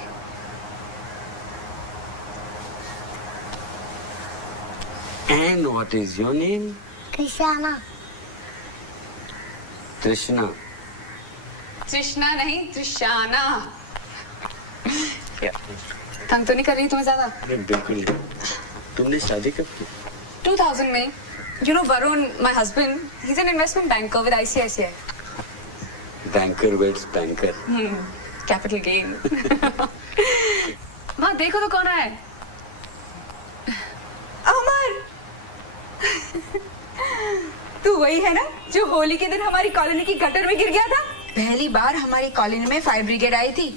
And what is your name? Krishna. Krishna. तृष्णा नहीं, तृषाना। तंग तो नहीं कर रही तुम्हें ज्यादा? बिल्कुल नहीं। तुमने शादी कब की? 2000 में। You know Varun, my husband, he's an investment banker with ICICI. Banker waits banker. Capital gain. वहाँ देखो तो कौन है? अमर, तू वही है ना जो होली के दिन हमारी कॉलोनी की गटर में गिर गया था? पहली बार हमारी कॉलोनी में फायर ब्रिगेड आई थी।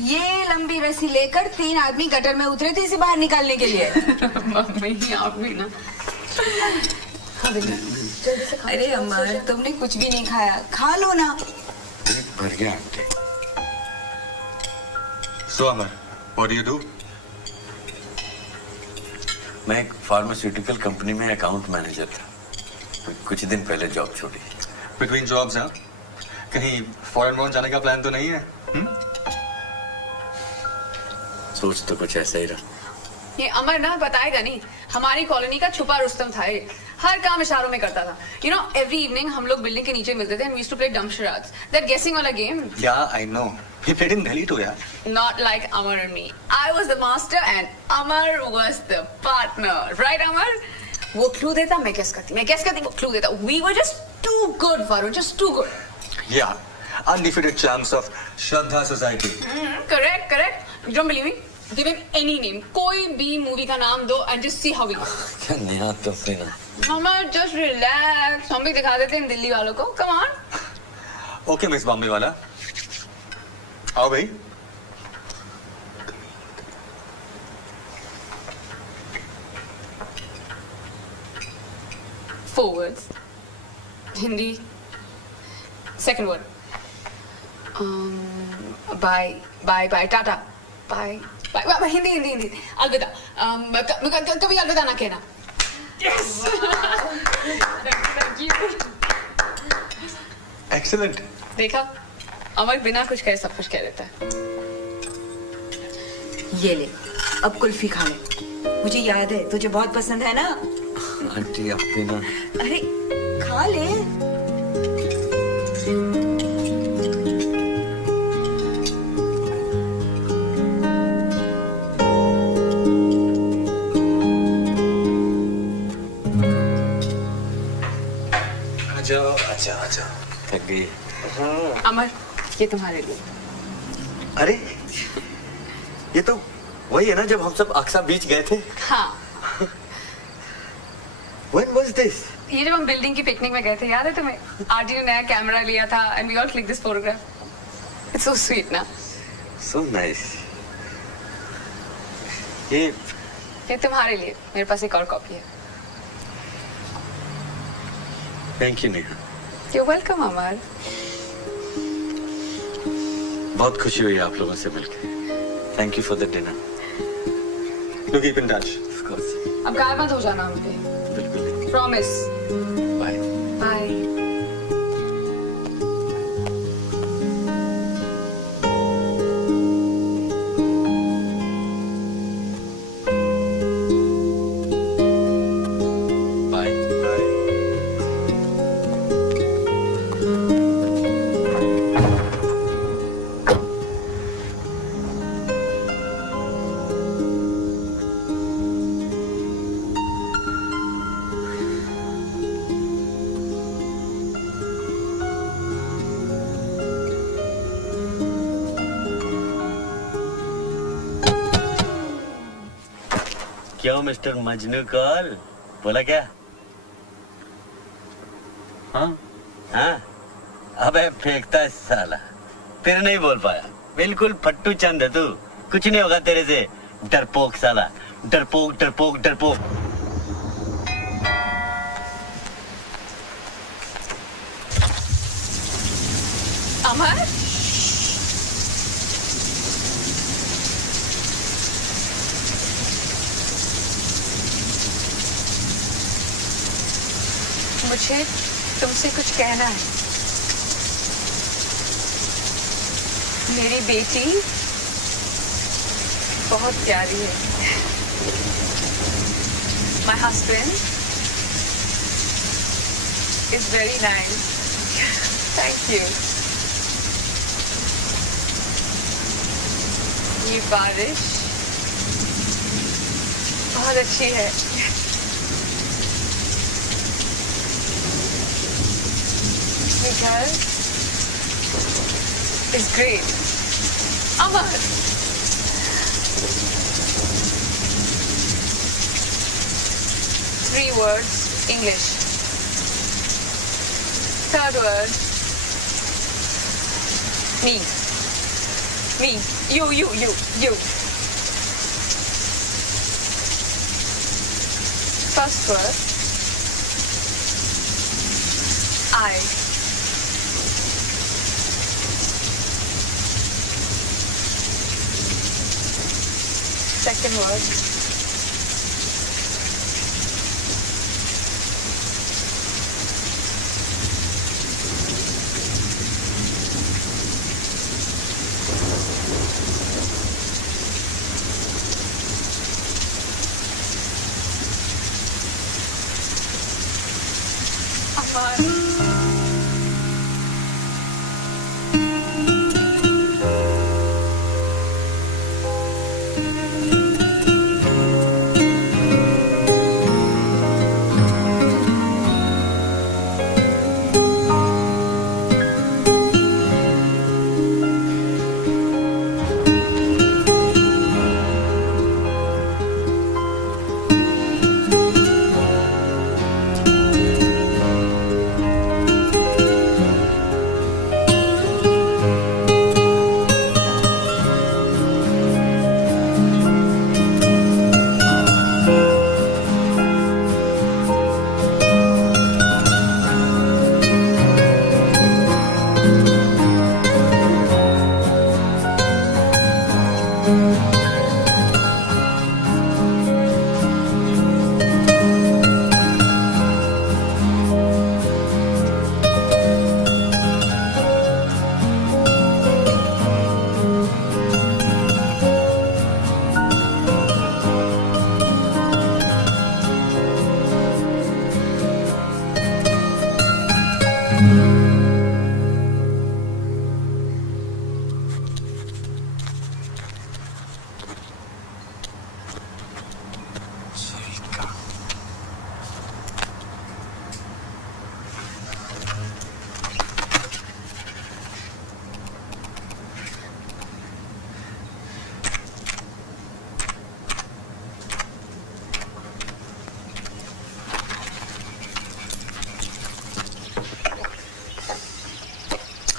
ये लंबी रस्सी लेकर 3 आदमी गटर में उतरे थे इसे बाहर निकालने के लिए। मम्मी आप भी ना। अरे अमर, तुमने कुछ भी नहीं खाया, खा लो ना। भर गया aunty. So Amar, what do you do? मैं एक फार्मास्यूटिकल कंपनी में अकाउंट मैनेजर था। कुछ दिन पहले जॉब छोड़ी। Between jobs हाँ? कहीं फॉरेन वॉरेन जाने का प्लान तो नहीं है? सोच तो कुछ ऐसा ही रहा। ये अमर ना बताएगा नहीं, हमारी कॉलोनी का छुपा रुस्तम था ये। हर काम इशारों में करता था। You know, every evening हम लोग बिल्डिंग के नीचे मिलते थे and we used to play dumb charades. That guessing वाला game. Yeah, I know. We played in Delhi too, यार. Not like Amar and me. I was the master and Amar was the partner. Right, Amar? वो clue देता, मैं guess करती, वो clue देता. We were just too good, Varun, just too good. Yeah, undefeated champs of Shraddha Society. Correct. You don't believe me? Give him any name. कोई भी movie का नाम दो and just see how we go. क्या नया तो फिर Amar, just relax. हम भी दिखा देते हैं दिल्ली वालों को. Come on. Okay, miss Bombay वाला, आओ भाई। Four words. Hindi. Second word. Bye. Tata. Bye. Hindi. अलविदा. कभी अलविदा ना कहना. Yes. Thank you. Excellent. देखा, अमर बिना कुछ कहे सब कुछ कह देता है। ये ले, अब कुल्फी खा ले। मुझे याद है तुझे बहुत पसंद है ना? आंटी अब भी ना। अरे खा ले। आजा। थक गई। अमर, ये तुम्हारे लिए। अरे ये तो वही है ना जब हम सब अक्सा बीच गए थे। हाँ। When was this? ये जब हम बिल्डिंग की पिकनिक में गए थे, याद है तुम्हें? आरटी ने नया कैमरा लिया था and we all clicked this photograph. It's so sweet ना? So nice. ये तुम्हारे लिए। मेरे पास एक और कॉपी है। Thank you Neha. You're welcome, अमर। बहुत खुशी हुई आप लोगों से मिलकर। Thank you for the dinner. Do keep in touch. Of course. अब गायब मत हो जाना हम पे। बिल्कुल। Promise. Bye. Bye. क्यों मिस्टर मजनू कॉल बोला क्या? हाँ अबे फेंकता है साला, फिर नहीं बोल पाया। बिल्कुल फट्टू चंद है तू, कुछ नहीं होगा तेरे से। डरपोक साला, डरपोक। अमर, मुझे तुमसे कुछ कहना है। मेरी बेटी बहुत प्यारी है। My husband is very nice. Thank you. ये बारिश बहुत अच्छी है. ये घर is great. Amar. Three words, English. Third word, me. Me. You. First word, I. Second word, Amar.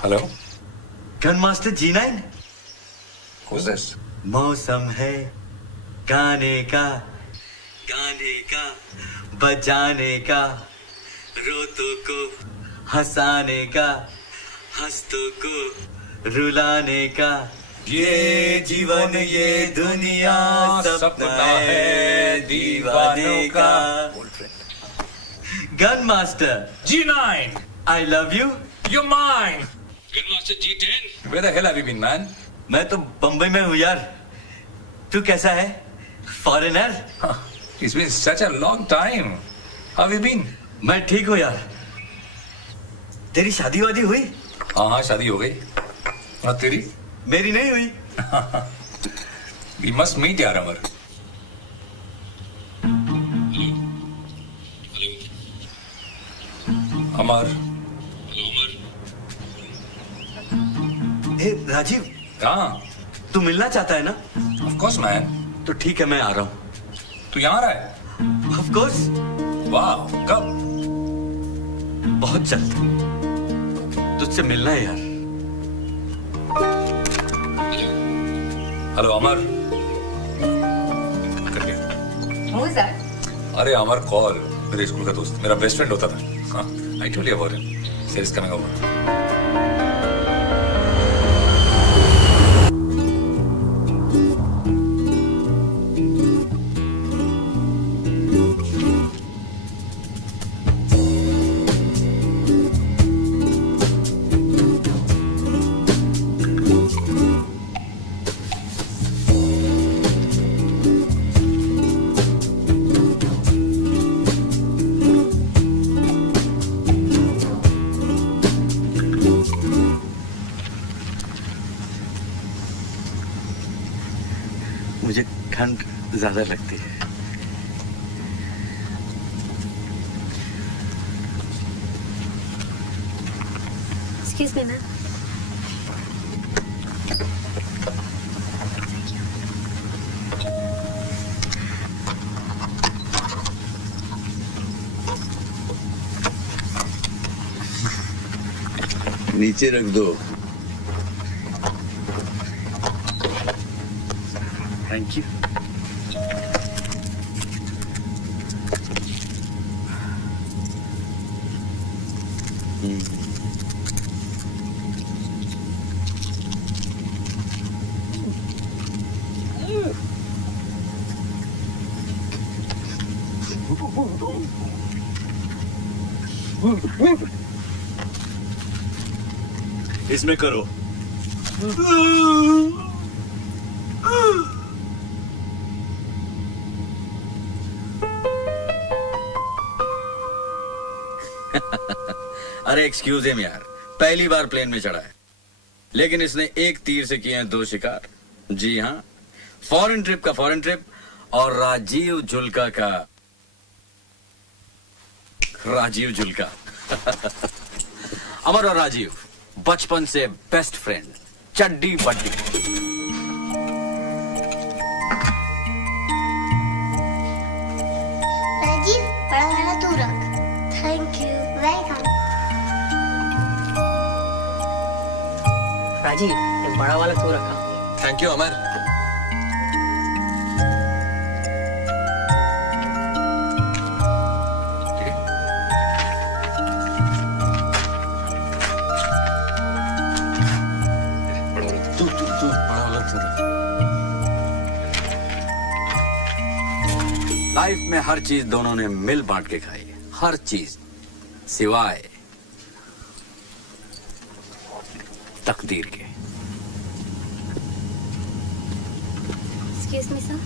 Hello gun master G9. Who's this? मौसम है गाने का बजाने का, रोतों को हंसाने का, हंसतों को रुलाने का, ये जीवन ये दुनिया सपना है दीवानों का. Gun master G9. I love you. You're mine. Gun Master G10. Where the hell have you been, man? मैं तो बम्बई में हूँ यार. तू कैसा है? Foreigner? It's been such a long time. How have you been? मैं ठीक हूँ यार. तेरी शादी वादी हुई? हाँ शादी हो गई. और तेरी? मेरी नहीं हुई. We must meet यार अमर. अमर. हे राजीव. हाँ. तू मिलना चाहता है ना? Of course man. तो ठीक है मैं आ रहा हूँ. तू यहाँ आ रहा है? Of course. वाह कब? बहुत जल्द. तुझसे मिलना है यार. Hello Amar. Who is that? अरे अमर कॉल. मेरे स्कूल का दोस्त, मेरा बेस्ट फ्रेंड होता था. हाँ, I told you about him. Said he's coming over. मुझे ठंड ज्यादा लगती है। Excuse me ma'am. नीचे रख दो। Thank you. इसमें करो। अरे एक्सक्यूज हिम यार, पहली बार प्लेन में चढ़ा है, लेकिन इसने एक तीर से किए हैं 2 शिकार। जी हाँ, फॉरेन ट्रिप का फॉरेन ट्रिप और राजीव जुल्का का राजीव जुल्का। अमर और राजीव बचपन से बेस्ट फ्रेंड, चड्डी बड्डी। राजीव बड़ा वाला तू रख। Thank you. वेलकम। राजीव ये बड़ा वाला तू रखा। Thank you Amar. लाइफ में हर चीज दोनों ने मिल बांट के खाई है, हर चीज सिवाय तकदीर के। Excuse me sir.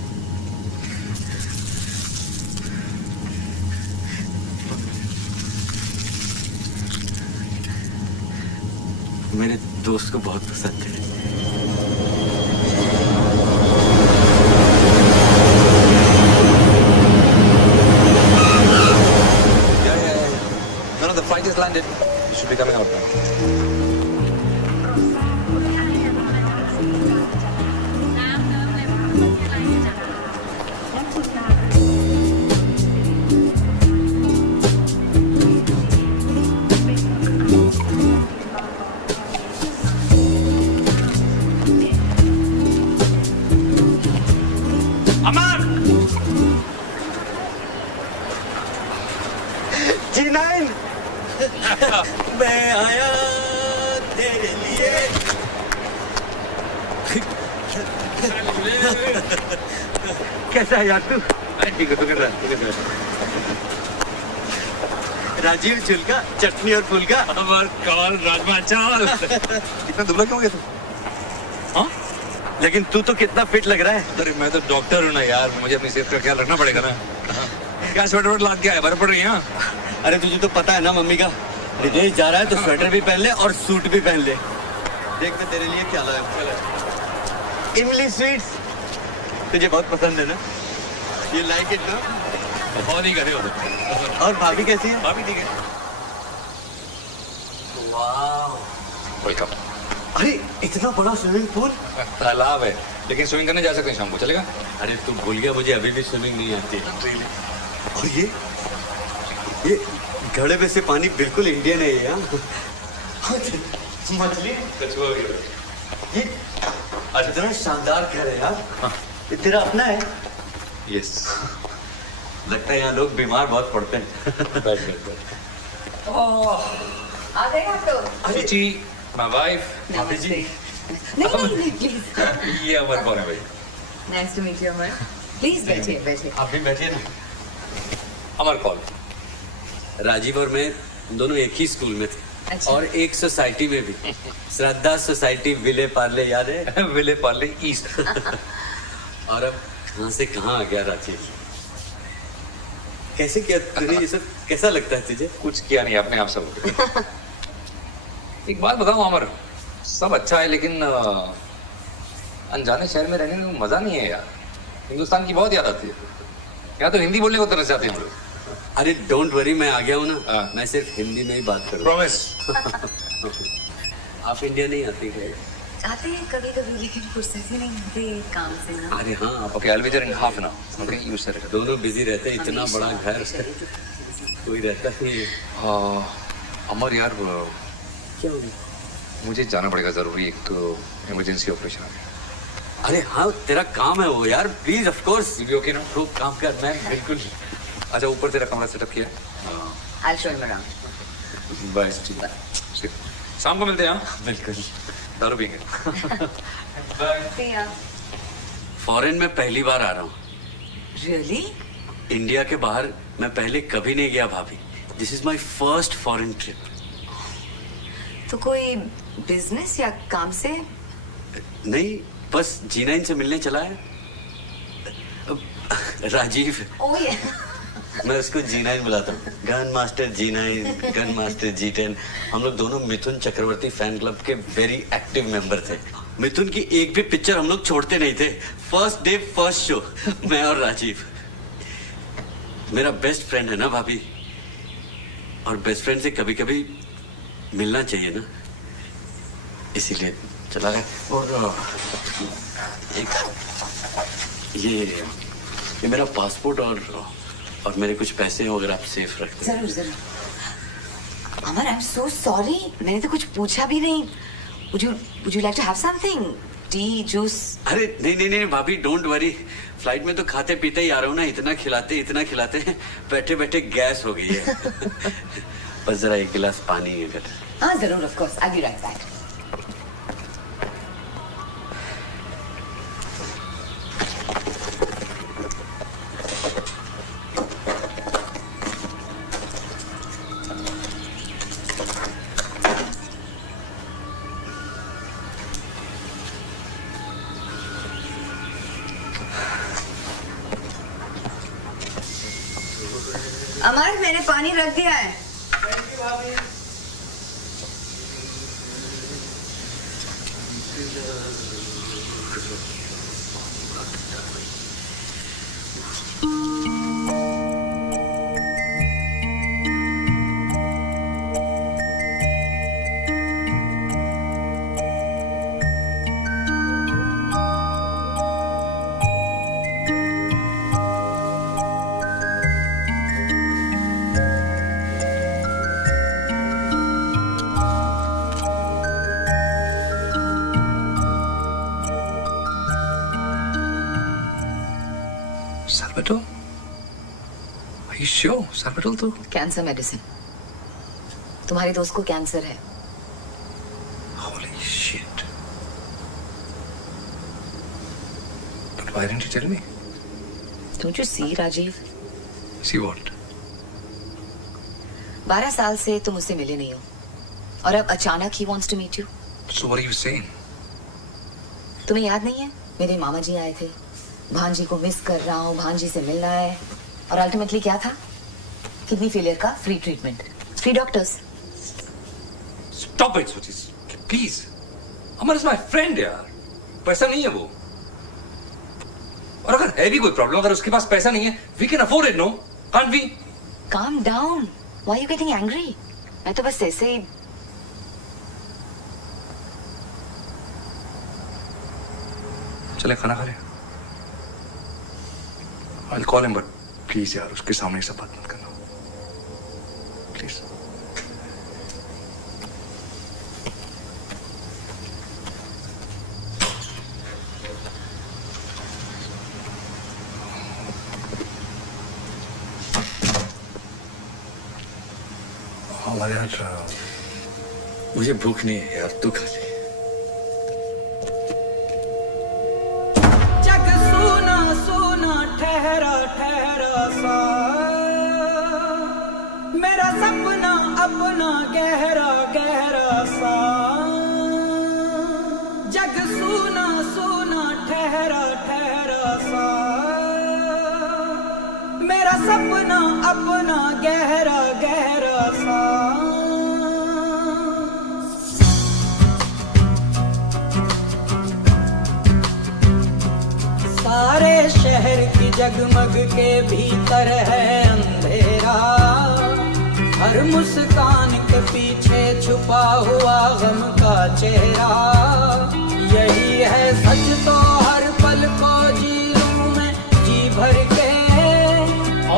मेरे दोस्त को बहुत पसंद है। No, the flight is landed. You should be coming out now. Amar! G9! मैं आया तेरे लिए। कैसा है यार तू? ठीक है, तू कर रहा। राजीव जुल्का, चटनी और फुल्का। अमर कॉल राजमा चावल। कितना दुबला क्यों हो गया तू? हाँ? लेकिन तू तो कितना फिट लग रहा है। अरे मैं तो डॉक्टर हूँ ना यार, मुझे अपनी सेहत का ख्याल रखना पड़ेगा ना। क्या स्वेटर वेटर लाद के आया, बर्फ पड़ रही है यहाँ? अरे तुझे तो पता है ना मम्मी का, विदेश जा रहा है तो स्वेटर भी पहन ले और सूट भी पहन ले। देख मैं तेरे लिए क्या लाया। इमली स्वीट्स तुझे बहुत पसंद है ना? ये लाइक इट ना? बहुत ही करे हो। और भाभी कैसी है? भाभी ठीक है। वाह, वेलकम। अरे इतना बड़ा स्विमिंग पूल। तालाब है, लेकिन स्विमिंग करने जा सकते हैं शाम को, चलेगा? अरे तू भूल गया, मुझे अभी भी स्विमिंग नहीं आती। और ये घड़े में से पानी बिल्कुल इंडियन है यार। मछली कछुआ भी ये इतना शानदार घर है यार। ये तेरा अपना है? यस। लगता है यहाँ लोग बीमार बहुत पड़ते हैं। आ गए आप लोग? सुची, माय वाइफ। भाभी जी। नहीं प्लीज। ये अमर कौन है भाई? Nice to meet you Amar. Please बैठिए बैठिए। आप भी बैठिए ना। अमर कौन? राजीव और मैं दोनों एक ही स्कूल में थे। अच्छा। और एक सोसाइटी में भी, श्रद्धा सोसाइटी, विले पार्ले, याद है? विले पार्ले ईस्ट। और अब कहाँ से कहाँ आ गया राजीव। कैसे किया तूने ये सब? कैसा लगता है तुझे? कुछ किया नहीं, अपने आप सब हो गया। एक बात बताऊं अमर, सब अच्छा है लेकिन अनजाने शहर में रहने में मजा नहीं है यार। हिंदुस्तान की बहुत याद आती है। यहाँ तो हिंदी बोलने को तरस जाते हैं हम लोग। अरे डोंट वरी, मैं आ गया हूँ ना। मैं सिर्फ हिंदी में ही बात करूँ। प्रॉमिस। आप इंडिया नहीं आते क्या? आते हैं कभी कभी, लेकिन फुर्सत ही नहीं मिलती काम से ना। अरे हाँ, आप Okay, I'll be there in half an hour. Okay, you said it. दोनों बिजी रहते हैं, इतना बड़ा घर कोई रहता नहीं है। अमर यार, क्या हो गया? मुझे जाना पड़ेगा जरूरी, एक तो इमरजेंसी ऑपरेशन है। अरे हाँ, तेरा काम है वो यार, प्लीज ऑफ कोर्स। ओके ना? तो काम कर, मैं बिल्कुल। अच्छा, ऊपर तेरा कमरा सेटअप किया है? I'll show him around. Bye Steve. शाम को मिलते हैं। हाँ बिल्कुल। दारू पीएंगे। See ya. फॉरेन में पहली बार आ रहा हूँ। Really? इंडिया के बाहर मैं पहले कभी नहीं गया भाभी। This is my first foreign trip. तो कोई बिजनेस या काम से? नहीं, बस G9 से मिलने चला है। राजीव। Oh yeah. मैं उसको G9 बुलाता हूँ। Gun master G9, gun master G10। हम लोग दोनों मिथुन चक्रवर्ती फैन क्लब के वेरी एक्टिव मेंबर थे। मिथुन की एक भी पिक्चर हम लोग छोड़ते नहीं थे। फर्स्ट डे फर्स्ट शो, मैं और राजीव। मेरा बेस्ट फ्रेंड है ना भाभी, और बेस्ट फ्रेंड से कभी कभी मिलना चाहिए ना, इसीलिए चला गया। और एक ये मेरा पासपोर्ट और मेरे कुछ पैसे हैं, अगर आप सेफ रखते हैं। जरूर जरूर। अमर, आई एम सो सॉरी, मैंने तो कुछ पूछा भी नहीं। Would you like to have something? Tea, juice? अरे नहीं भाभी, डोंट वरी। फ्लाइट में तो खाते पीते ही आ रहा हूँ ना, इतना खिलाते हैं, बैठे बैठे गैस हो गई है। बस जरा एक गिलास पानी अगर। हाँ जरूर, of course. I'll be right back. अमर, मैंने पानी रख दिया है। Salvatore? Are you sure? Salvatore तो कैंसर मेडिसिन। तुम्हारे दोस्त को कैंसर है। Holy shit. But why didn't you tell me? Don't you see, Rajiv? See what? 12 साल से तुम उससे मिले नहीं हो, और अब अचानक ही wants to meet you. So what are you saying? तुम्हें याद नहीं है, मेरे मामा जी आए थे, भांजी को मिस कर रहा हूँ, भांजी से मिलना है, और अल्टीमेटली क्या था? किडनी फेलियर का free treatment, free doctors. Stop it, Suchi. Please. Amar is my friend यार। पैसा नहीं है वो। और अगर है भी कोई प्रॉब्लम, अगर उसके पास पैसा नहीं है, we can afford it, no? Can't we? Calm down. Why are you getting angry? मैं तो बस ऐसे ही। चले खाना खा ले। I'll call him, but please यार, उसके सामने सब बात मत करना। Please. हमारे यार, मुझे भूख नहीं है यार, तू खा ले। जग सुना सुना ठहरा ठहरा सा, मेरा सपना अपना गहरा गहरा सा। जग सुना सुना ठहरा ठहरा सा, मेरा सपना अपना गहरा गहरा सा। सारे शहर शहर की जगमग के भीतर है अंधेरा, हर मुस्कान के पीछे छुपा हुआ गम का चेहरा। यही है सच तो हर पल को जी लूं मैं जी भर के,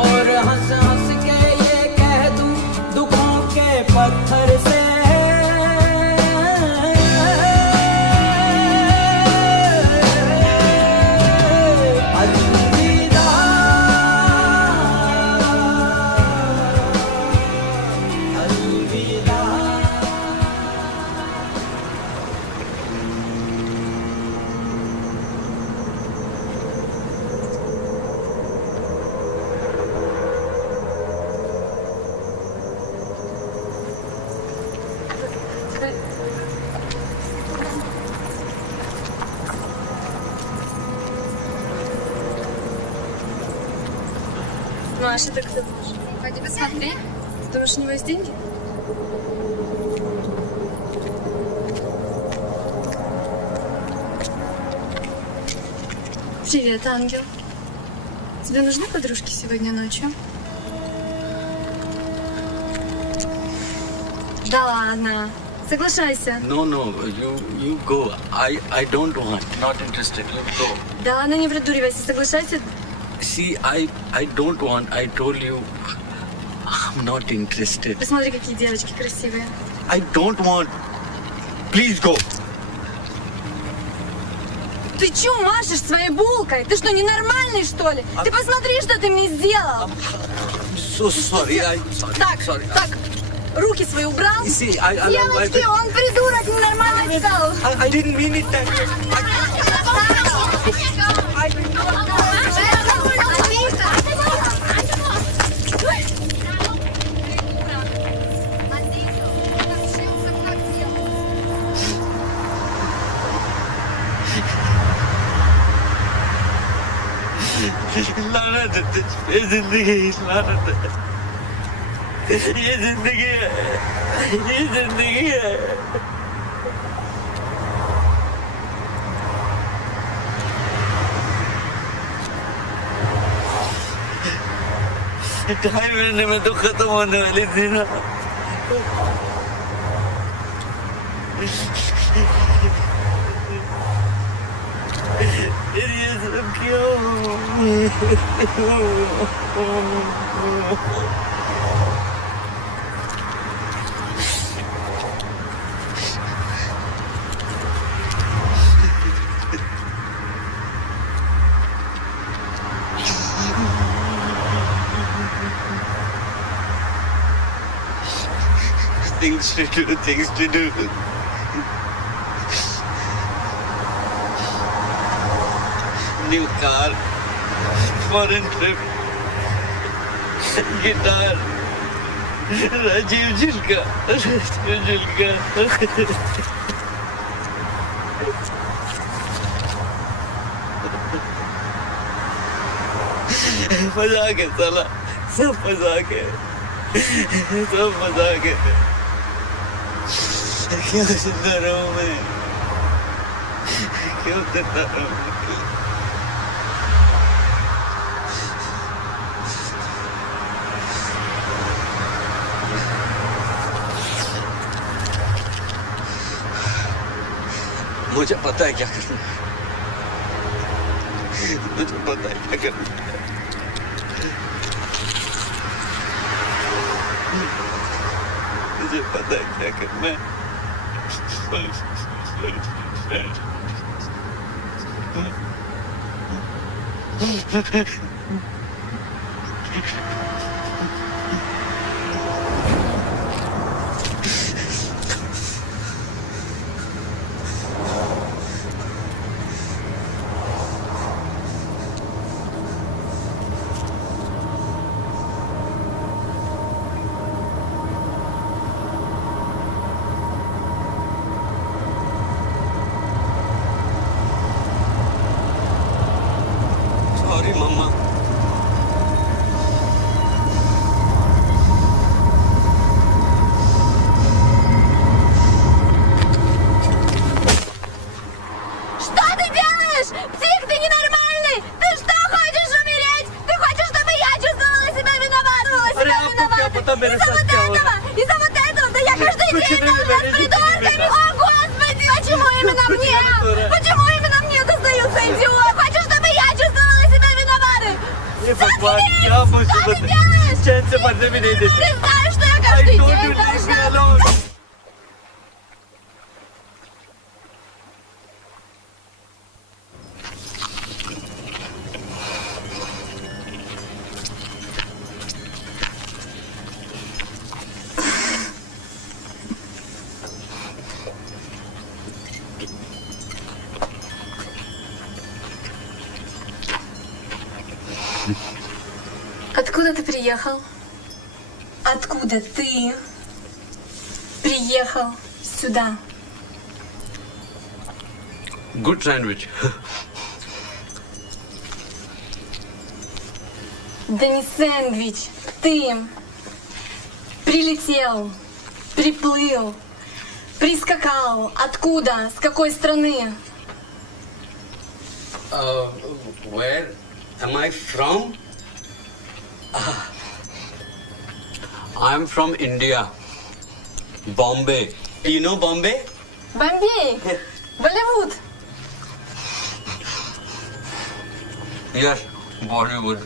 और हंस हंस के ये कह दूं दुखों के पत्थर से। Маша, так ты пойди посмотри. Думаешь, у него есть деньги? Привет, ангел. Тебе нужны подружки сегодня ночью? Да ладно. Соглашайся. No, you go. I don't want. Not interested. You go. Да ладно, не придуривайся. Соглашайся. See, I don't want. I told you, I'm not interested. Посмотри, какие девочки красивые. I don't want. Please go. Ты чё машешь своей булкой? Ты что, ненормальный, что ли? Ты посмотри, что ты мне сделал. So sorry. Sorry. Так, руки свои убрал. See, Девочки, он придурок ненормальный стал. I didn't mean it that way. लानत है तुझ पे जिंदगी, लानत है। ये जिंदगी है, ये जिंदगी है। ढाई महीने में तो खत्म होने वाली थी ना। ये सब क्यों? Things to do. New car, foreign trip, guitar, Rajiv Jilka. मजाक है साला, सब मजाक है, सब मजाक है। क्यों जिंदा रहूं मैं, क्यों जिंदा रहूं? मुझे पता है क्या करना है, मुझे पता है क्या करना है। मुझे पता है क्या करना है। Sorry, Mama. Что ты делаешь? Псих, ты ненормальный! Ты что хочешь? बता मेरे साथ क्या हो रहा है। I zaмотает он, да я каждый день нас придурками. О, Господи, почему именно мне? Почему именно мне достаются идиот? Хочешь, чтобы я чувствовала себя виноватой? ये भगवान क्या मुसीबत है, चैन से मरने भी नहीं देते। Ты знаешь, что я каждый день должна... Откуда ты приехал? Откуда ты приехал сюда? Good sandwich. Да не сэндвич. Ты прилетел, приплыл, прискакал. Откуда? С какой страны? Where am I from? I'm from India. Bombay. Do you know Bombay? Бомбей. Болливуд. Yes, Bollywood.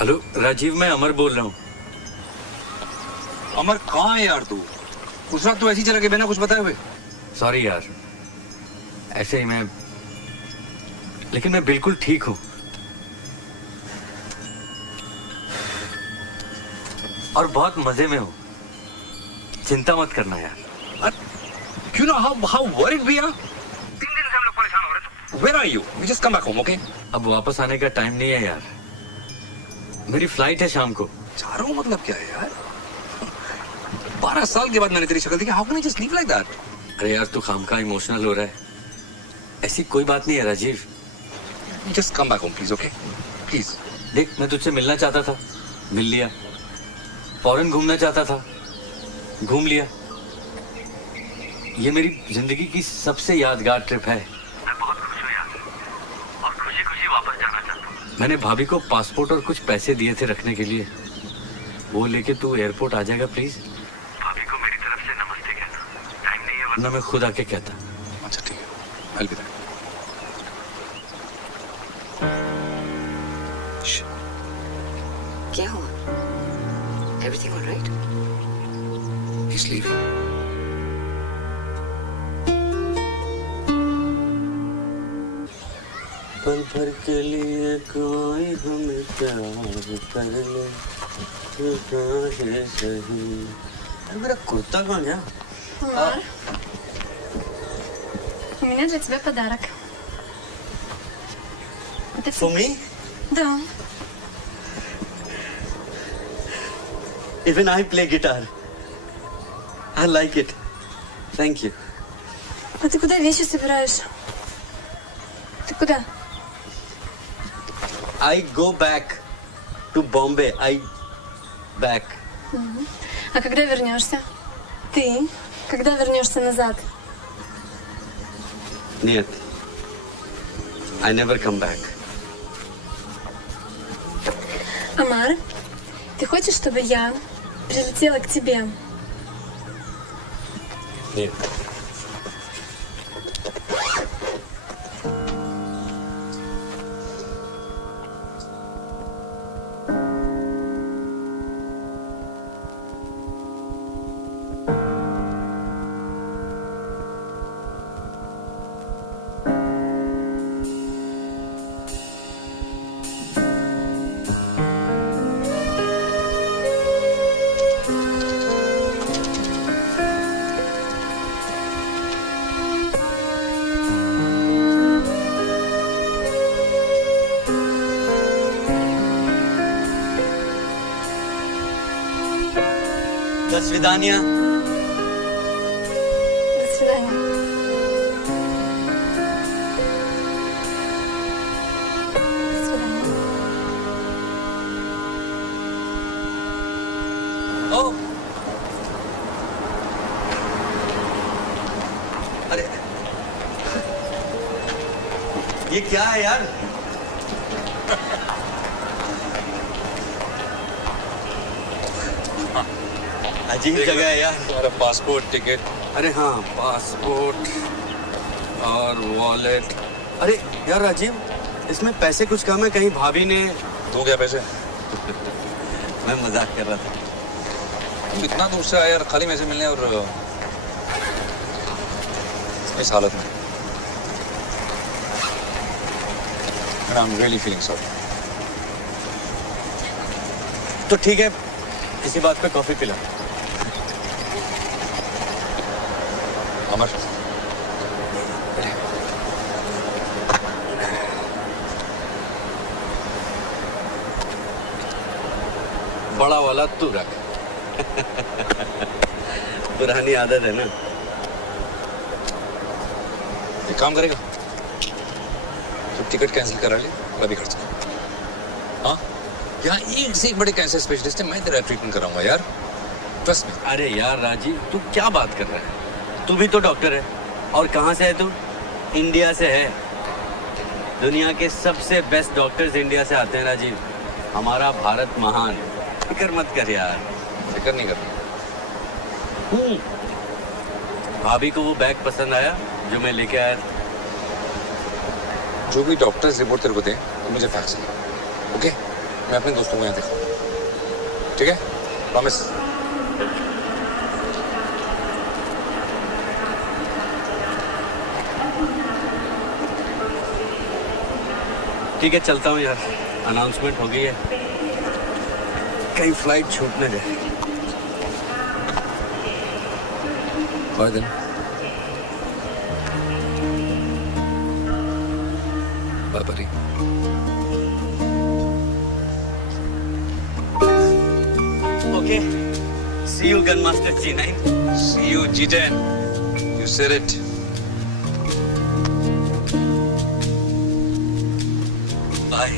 Hello Rajiv, मैं अमर बोल रहा हूँ। अमर कहाँ है यार तू? उस वक्त तो ऐसे ही चला गया बिना कुछ बताए हुए। सॉरी यार, ऐसे ही मैं, लेकिन मैं बिल्कुल ठीक हूँ। और बहुत मजे में हूँ, चिंता मत करना यार। You know how worried we are? 3 दिन से हम लोग परेशान हो रहे थे। Where are you? You just come back home, okay? अब वापस आने का टाइम नहीं है यार, मेरी फ्लाइट है शाम को। जा रहा हूँ मतलब क्या है यार? 12 साल के बाद मैंने तेरी शक्ल देखी। How can I just leave like that? अरे यार तू खामखा इमोशनल हो रहा है, ऐसी कोई बात नहीं है Rajiv. Just come back home, please, okay? Please. देख, मैं तुझसे मिलना चाहता था, मिल लिया। फॉरेन घूमना चाहता था, घूम लिया। ये मेरी जिंदगी की सबसे यादगार ट्रिप है। मैं बहुत खुश हूँ यार, और खुशी खुशी वापस जाना चाहता हूँ। मैंने भाभी को पासपोर्ट और कुछ पैसे दिए थे रखने के लिए, वो लेके तू एयरपोर्ट आ जाएगा प्लीज। भाभी को मेरी तरफ से नमस्ते कहना। टाइम नहीं है वरना मैं खुद आके कहता। अच्छा ठीक है, I'll be there. क्या हुआ? Everything all right? He's leaving. पल भर के लिए कोई हमें प्यार कर ले, है सही। मेरा कुर्ता कौन है? Амар, у меня для тебя подарок. Это For me? Да. Even I play guitar. I like it. Thank you. А ты куда вещи собираешь? Ты куда? I go back to Bombay. Back. А когда вернешься? Ты? Когда вернешься назад? Нет. I never come back. Амар, ты хочешь, чтобы я прилетела к тебе? Нет. До свидания. До свидания. До свидания. ओ अरे ये क्या है यार? अजीब जगह है यार। तुम्हारा पासपोर्ट टिकट। अरे हाँ, पासपोर्ट और वॉलेट। अरे यार राजीव, इसमें पैसे कुछ कम है, कहीं भाभी ने। दो क्या पैसे? मैं मजाक कर रहा था। तुम इतना दूर से आए यार, खाली में से मिलने और इस हालत में। And I'm really feeling sorry. तो ठीक है, इसी बात पे कॉफी पिला। अमर, बड़ा वाला तू रख। पुरानी आदत है ना। एक काम करेगा, तो टिकट कैंसिल करा ले और अभी खर्च कर। हाँ, यहाँ एक से एक बड़े कैंसर स्पेशलिस्ट है, मैं तेरा ट्रीटमेंट कराऊंगा यार, ट्रस्ट में। अरे यार राजीव, तू क्या बात कर रहा है? तू भी तो डॉक्टर है। और कहाँ से है तू? इंडिया से है। दुनिया के सबसे बेस्ट डॉक्टर्स इंडिया से आते हैं राजीव। हमारा भारत महान। फिक्र मत कर यार। फिक्र नहीं करना। भाभी को वो बैग पसंद आया जो मैं लेके आया था। जो भी डॉक्टर्स रिपोर्ट तेरे को दें, तो मुझे फैक्स दे, ओके? मैं अपने दोस्तों को यहाँ दिखाऊंगा, ठीक है? प्रॉमिस। ठीक है, चलता हूँ यार। अनाउंसमेंट हो गई है, कहीं फ्लाइट छूटने दे। Bye then. Bye buddy. Okay. See you, Gunmaster G9. See you, G10. You said it. Bye.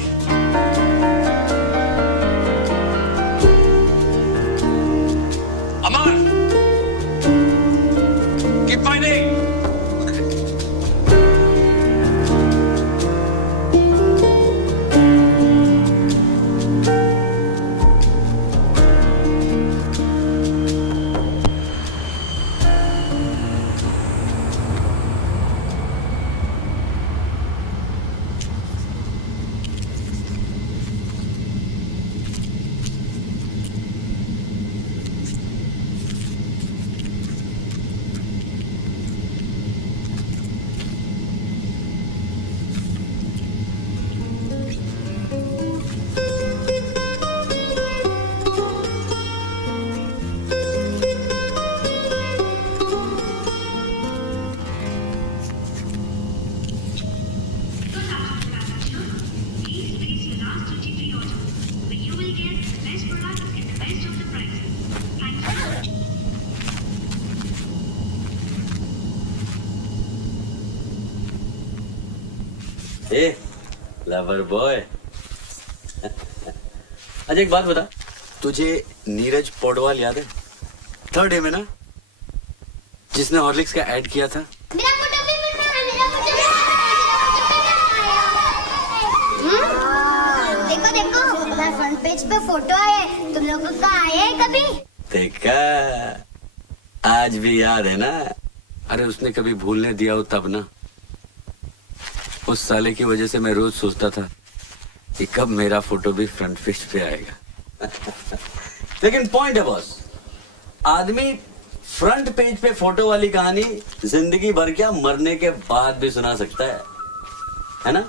Amar! Keep fighting! A lover boy. अच्छा एक बात बता, तुझे नीरज पौडवाल याद है? थर्ड डे में ना, जिसने हॉर्लिक्स का ऐड किया था। मेरा फोटो भी बनना है, मेरा फोटो भी। देखो देखो, हमारे फ्रंट पेज पे फोटो है, तुम लोगों का आया है कभी? देखा, आज भी याद है ना? अरे उसने कभी भूलने दिया हो तब ना। उस साले की वजह से मैं रोज सोचता था कि कब मेरा फोटो भी फ्रंट पेज पे आएगा। लेकिन पॉइंट है बॉस, आदमी फ्रंट पेज पे फोटो वाली कहानी जिंदगी भर क्या, मरने के बाद भी सुना सकता है ना?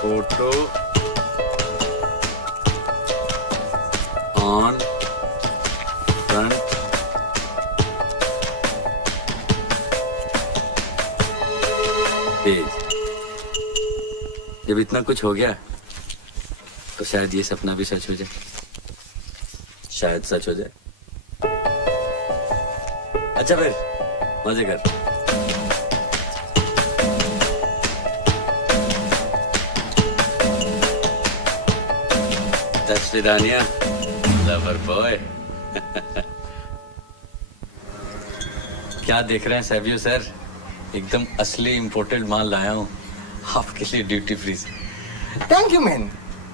Photo on front page. जब इतना कुछ हो गया तो शायद ये सपना भी सच हो जाए, शायद सच हो जाए। अच्छा फिर मजे कर। दानिया लवर बॉय। क्या देख रहे हैं सैवियो सर, एकदम असली इंपोर्टेड माल लाया हूँ आपके लिए ड्यूटी फ्री से। Thank you, man.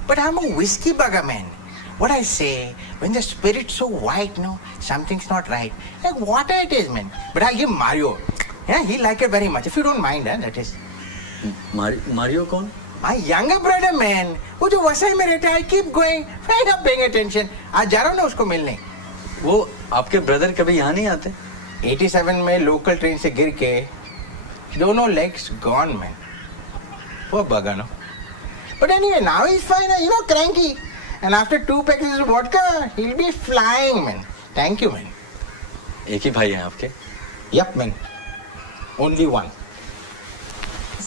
But I'm a whiskey bugger, man. What I say, when the spirit's so white, no, something's not right. Like water it is, man. But I give Mario. Yeah, he like it very much. If you don't mind, that is. Mario कौन? My younger brother, man. वो जो वसई में रहता है, I keep going. Right up paying attention. आज जा रहा हूँ ना उसको मिलने। वो आपके ब्रदर कभी यहाँ नहीं आते? 87 में लोकल ट्रेन से गिर के दोनों legs gone, man. Poor bugger, no. But anyway, now he's fine, you know, cranky. And after 2 packages of vodka, he'll be flying, man. Thank you, man. एक ही भाई हैं आपके? Yup, man. Only one.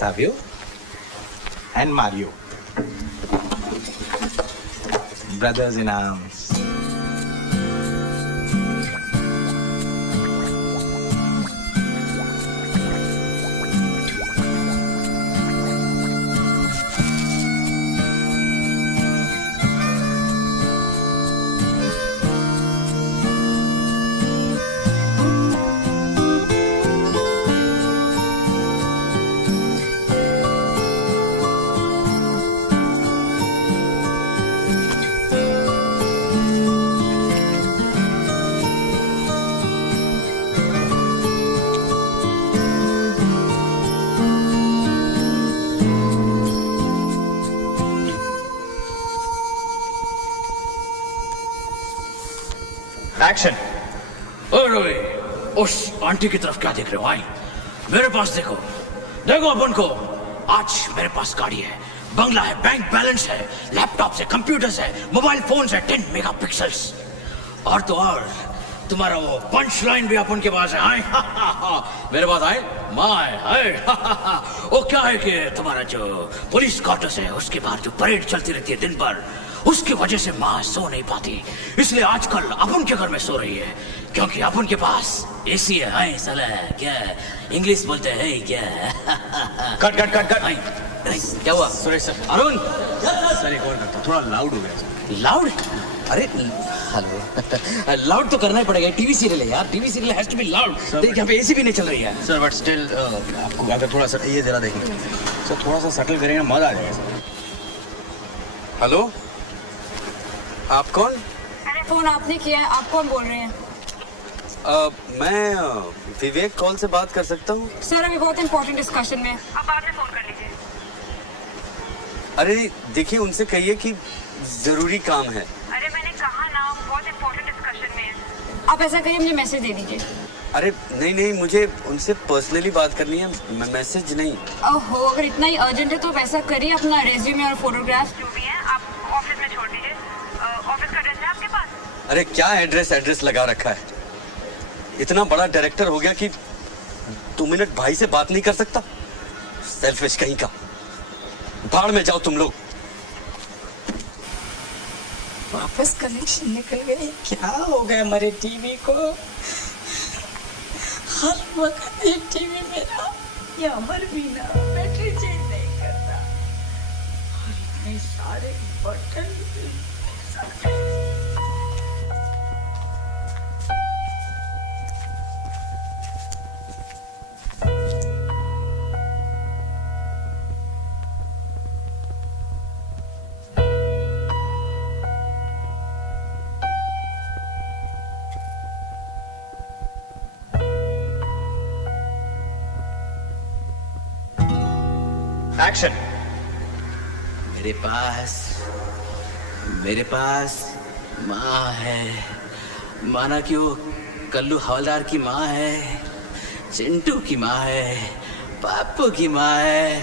Savio and Mario. Brothers in arms. Action. Ravi, उस aunty की तरफ क्या देख रहे हो? आई मेरे पास देखो, देखो अपन को। आज मेरे पास गाड़ी है, बंगला है, बैंक बैलेंस है, लैपटॉप है, कंप्यूटर्स है, मोबाइल फोन है, 10 मेगापिक्सल्स। और तो और तुम्हारा वो पंच लाइन भी अपन के पास है। आए मेरे पास आए माय। वो क्या है कि तुम्हारा जो पुलिस क्वार्टर्स है उसके बाहर जो परेड चलती रहती है दिन भर, उसकी वजह से माँ सो नहीं पाती, इसलिए आजकल अपन के घर में सो रही है, क्योंकि अपन के पास एसी है। हाय साला, क्या इंग्लिश बोलते हैं क्या? Cut cut cut cut. क्या हुआ सुरेश सर? अरुण सर एक और करता, थोड़ा लाउड हो गया। लाउड? अरे हेलो, लाउड तो करना ही पड़ेगा, टीवी सीरियल है यार, TV serial has to be loud. देख यहाँ पे एसी भी नहीं चल रही है सर, बट स्टिल आपको अगर थोड़ा सा ये जरा देखिए सर, थोड़ा सा सटल करेंगे मजा आ जाएगा सर। हेलो, आप कौन? अरे फोन आपने किया है, आप कौन बोल रहे हैं? मैं विवेक कॉल से बात कर सकता हूँ? सर अभी बहुत इंपॉर्टेंट डिस्कशन में, आप बाद में फोन कर लीजिए। अरे देखिए, उनसे कहिए कि जरूरी काम है। अरे मैंने कहा ना, बहुत इंपॉर्टेंट डिस्कशन में है। आप ऐसा करिए, मुझे मैसेज दे दीजिए। अरे नहीं नहीं, मुझे उनसे पर्सनली बात करनी है, मैसेज नहीं। ओहो, अगर इतना ही अर्जेंट है तो वैसा करिए, अपना रेज्यूमे और फोटोग्राफ जो भी है आप ऑफिस में छोड़ दीजिए। ऑफिस का एड्रेस है आपके पास? अरे क्या एड्रेस लगा रखा है? इतना बड़ा डायरेक्टर हो गया कि 2 मिनट भाई से बात नहीं कर सकता? सेल्फिश कहीं का। भाड़ में जाओ तुम लोग। वापस कनेक्शन निकल गई। क्या हो गया हमारे टीवी को? हर वक्त ये टीवी मेरा ये अमर भी ना बैटरी चेंज नहीं करता और इतने सारे बटन एक्शन। मेरे पास माँ है। माना क्यों कल्लू हवलदार की माँ है, चिंटू की माँ है, पापू की माँ है,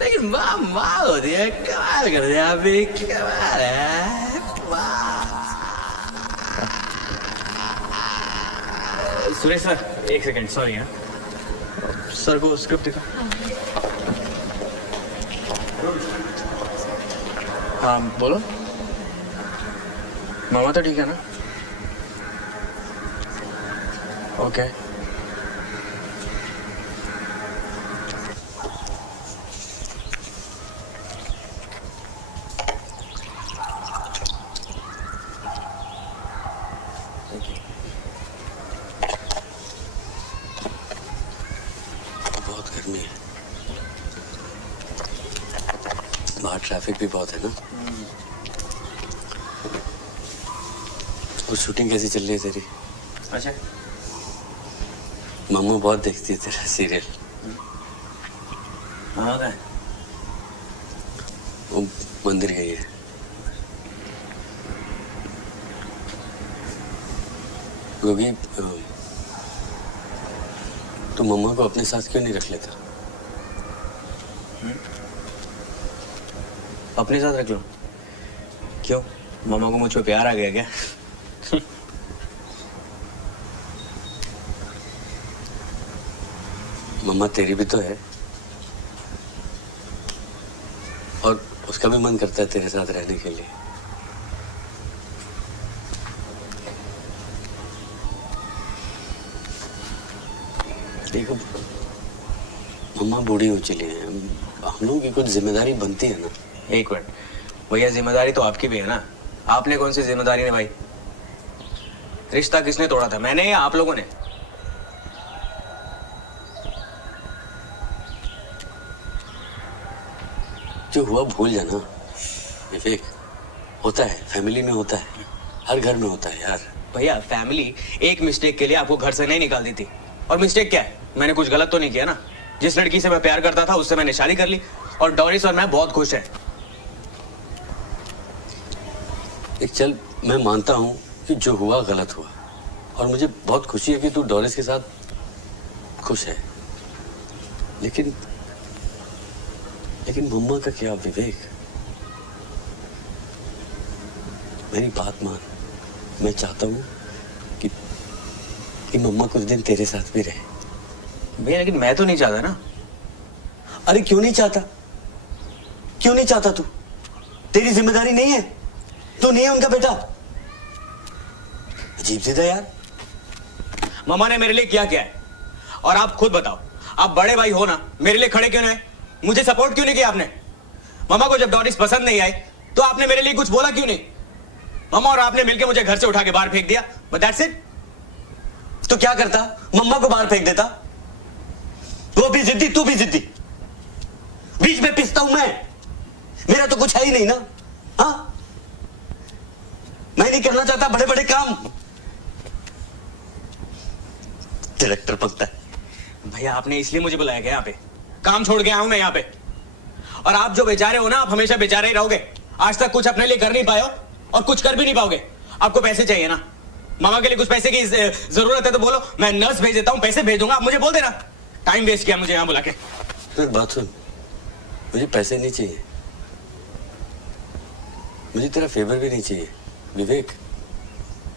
लेकिन माँ माँ होती है। कमाल कर दिया अभी, कमाल है सुरेश सर, एक सेकंड, सॉरी। हाँ सर को स्क्रिप्ट दिखा। हाँ बोलो। मामा तो ठीक है ना? ओके। बहुत गर्मी है, बाहर ट्रैफिक भी बहुत है ना। और शूटिंग कैसी चल रही है तेरी? अच्छा। मम्मा बहुत देखती है तेरा सीरियल। हाँ है। वो मंदिर गई है। गोगी, तू मम्मा को अपने साथ क्यों नहीं रख लेता? अपने साथ रख लो। क्यों, मामा को मुझ पे प्यार आ गया क्या? मम्मा तेरी भी तो है, और उसका भी मन करता है तेरे साथ रहने के लिए। देखो मम्मा बूढ़ी हो चली है, हम लोगों की कुछ जिम्मेदारी बनती है ना। एक मिनट भैया, जिम्मेदारी तो आपकी भी है ना। आपने कौन सी जिम्मेदारी निभाई? रिश्ता किसने तोड़ा था, मैंने या आप लोगों ने? जो हुआ भूल जाना विवेक। होता है, फैमिली में होता है, हर घर में होता है यार। भैया फैमिली एक मिस्टेक के लिए आपको घर से नहीं निकाल दी थी। और मिस्टेक क्या है? मैंने कुछ गलत तो नहीं किया ना। जिस लड़की से मैं प्यार करता था उससे मैंने शादी कर ली, और डोरिस और मैं बहुत खुश हैं। एक चल, मैं मानता हूं कि जो हुआ गलत हुआ, और मुझे बहुत खुशी है कि तू डोरिस के साथ खुश है। लेकिन मम्मा का क्या विवेक? मेरी बात मान। मैं चाहता हूं कि मम्मा कुछ दिन तेरे साथ भी रहे। भैया लेकिन मैं तो नहीं चाहता ना। अरे क्यों नहीं चाहता? क्यों नहीं चाहता तू? तेरी जिम्मेदारी नहीं है? तू नहीं है उनका बेटा? अजीब सी था यार। मम्मा ने मेरे लिए क्या किया है? और आप खुद बताओ, आप बड़े भाई हो ना, मेरे लिए खड़े क्यों नहीं? मुझे सपोर्ट क्यों नहीं किया आपने? मम्मा को जब डोरिस पसंद नहीं आई तो आपने मेरे लिए कुछ बोला क्यों नहीं? मम्मा और आपने मिलकर मुझे घर से उठा के बाहर फेंक दिया, बट दैट्स इट। तो क्या करता? मम्मा को बाहर फेंक देता? वो भी जिद्दी, तू भी जिद्दी, बीच में पिसता हूं मैं। मेरा तो कुछ है ही नहीं ना। हाँ, मैं नहीं करना चाहता बड़े बड़े काम। डायरेक्टर बनता है। भैया आपने इसलिए मुझे बुलाया गया यहाँ पे? काम छोड़ के आया हूं मैं यहाँ पे। और आप जो बेचारे हो ना, आप हमेशा बेचारे ही रहोगे। आज तक कुछ अपने लिए कर नहीं पाए हो और कुछ कर भी नहीं पाओगे। आपको पैसे चाहिए ना? मामा के लिए कुछ पैसे की जरूरत है तो बोलो, मैं नर्स भेज देता हूं, पैसे भेज दूंगा। आप मुझे बोल देना। टाइम वेस्ट किया मुझे यहाँ बुला के। तो एक बात सुन, मुझे पैसे नहीं चाहिए, मुझे तेरा फेवर भी नहीं चाहिए विवेक।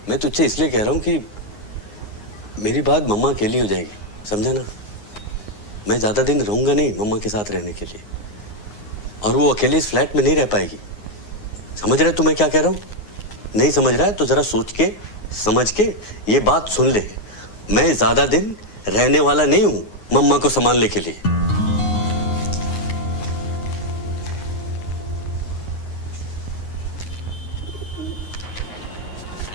मैं तुझसे इसलिए कह रहा हूं कि मेरी बात मम्मा अकेली हो जाएगी, समझा ना? मैं ज्यादा दिन रहूंगा नहीं मम्मा के साथ रहने के लिए, और वो अकेले इस फ्लैट में नहीं रह पाएगी। समझ रहे तू मैं क्या कह रहा हूं? नहीं समझ रहा है तो जरा सोच के समझ के ये बात सुन ले। मैं ज्यादा दिन रहने वाला नहीं हूं मम्मा को संभालने के लिए।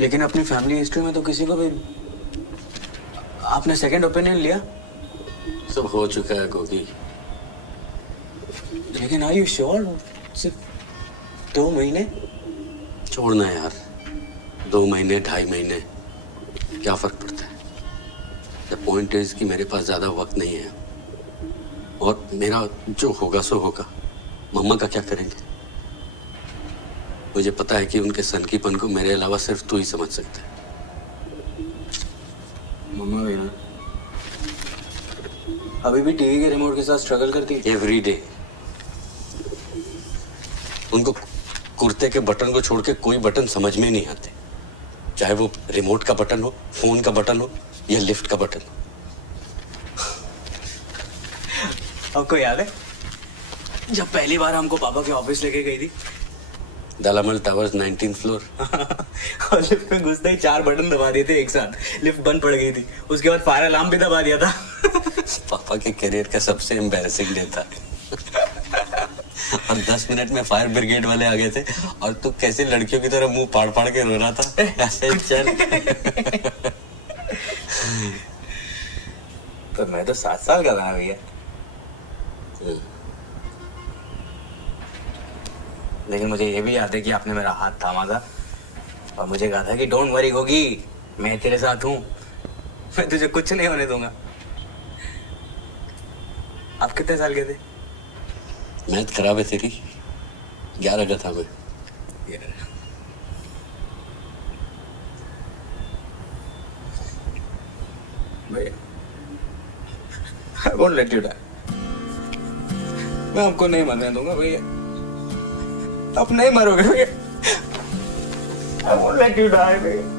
लेकिन अपनी फैमिली हिस्ट्री में तो किसी को भी आपने सेकंड ओपिनियन लिया? सब हो चुका है गोगी। लेकिन आर यू श्योर? सिर्फ 2 महीने? छोड़ना यार, 2 महीने 2.5 महीने क्या फर्क पड़ता है। द पॉइंट इज कि मेरे पास ज्यादा वक्त नहीं है और मेरा जो होगा सो होगा। मम्मा का क्या करेंगे? मुझे पता है कि उनके सनकीपन को मेरे अलावा सिर्फ तू ही समझ सकता है। मम्मा भी ना अभी भी टीवी के रिमोट के साथ स्ट्रगल करती है एवरी डे। उनको कुर्ते के बटन को छोड़ के कोई बटन समझ में नहीं आते, चाहे वो रिमोट का बटन हो, फोन का बटन हो या लिफ्ट का बटन हो। आपको याद है जब पहली बार हमको पापा के ऑफिस लेके गई थी? दलामल टावर्स 19th फ्लोर। और लिफ्ट में घुसते ही 4 बटन दबा दिए थे एक साथ, लिफ्ट बंद पड़ गई थी। उसके बाद फायर अलार्म भी दबा दिया था। पापा के करियर का सबसे एम्बैरेसिंग डे था। और 10 मिनट में फायर ब्रिगेड वाले आ गए थे और तू कैसे लड़कियों की तरह मुंह पाड़ पाड़ के रो रहा था। ऐसे चल। तो मैं तो 7 साल का था भैया। लेकिन मुझे ये भी याद है कि आपने मेरा हाथ थामा था और मुझे कहा था कि डोंट वरी गोगी, मैं तेरे साथ हूं, मैं तुझे कुछ नहीं होने दूंगा। आप कितने साल के थे? मैथ खराब है तेरी। 11 का था मैं। भैया I won't let you die। मैं आपको नहीं मरने दूंगा भैया। आप नहीं मरोगे भैया। I won't let you die भैया।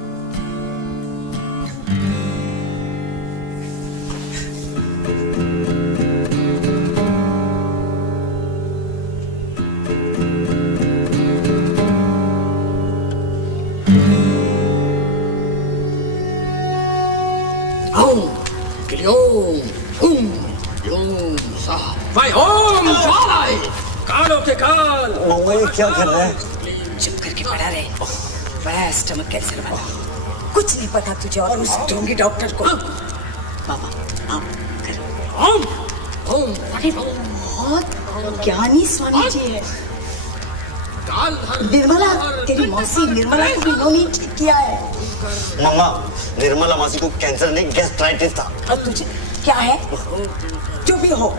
मम्मा ये क्या कर रहा है? चुप करके पड़ा रहे, बड़ा स्टमक कैंसर वाला। कुछ नहीं पता तुझे और उस ढोंगी डॉक्टर को। बाबा आओ करो। अरे बहुत ज्ञानी स्वामी जी है। निर्मला, तेरी मौसी निर्मला को भी इन्होंने ठीक किया है। मम्मा, निर्मला मौसी को कैंसर नहीं गैस्ट्राइटिस था। और तुझे क्या है? जो भी हो,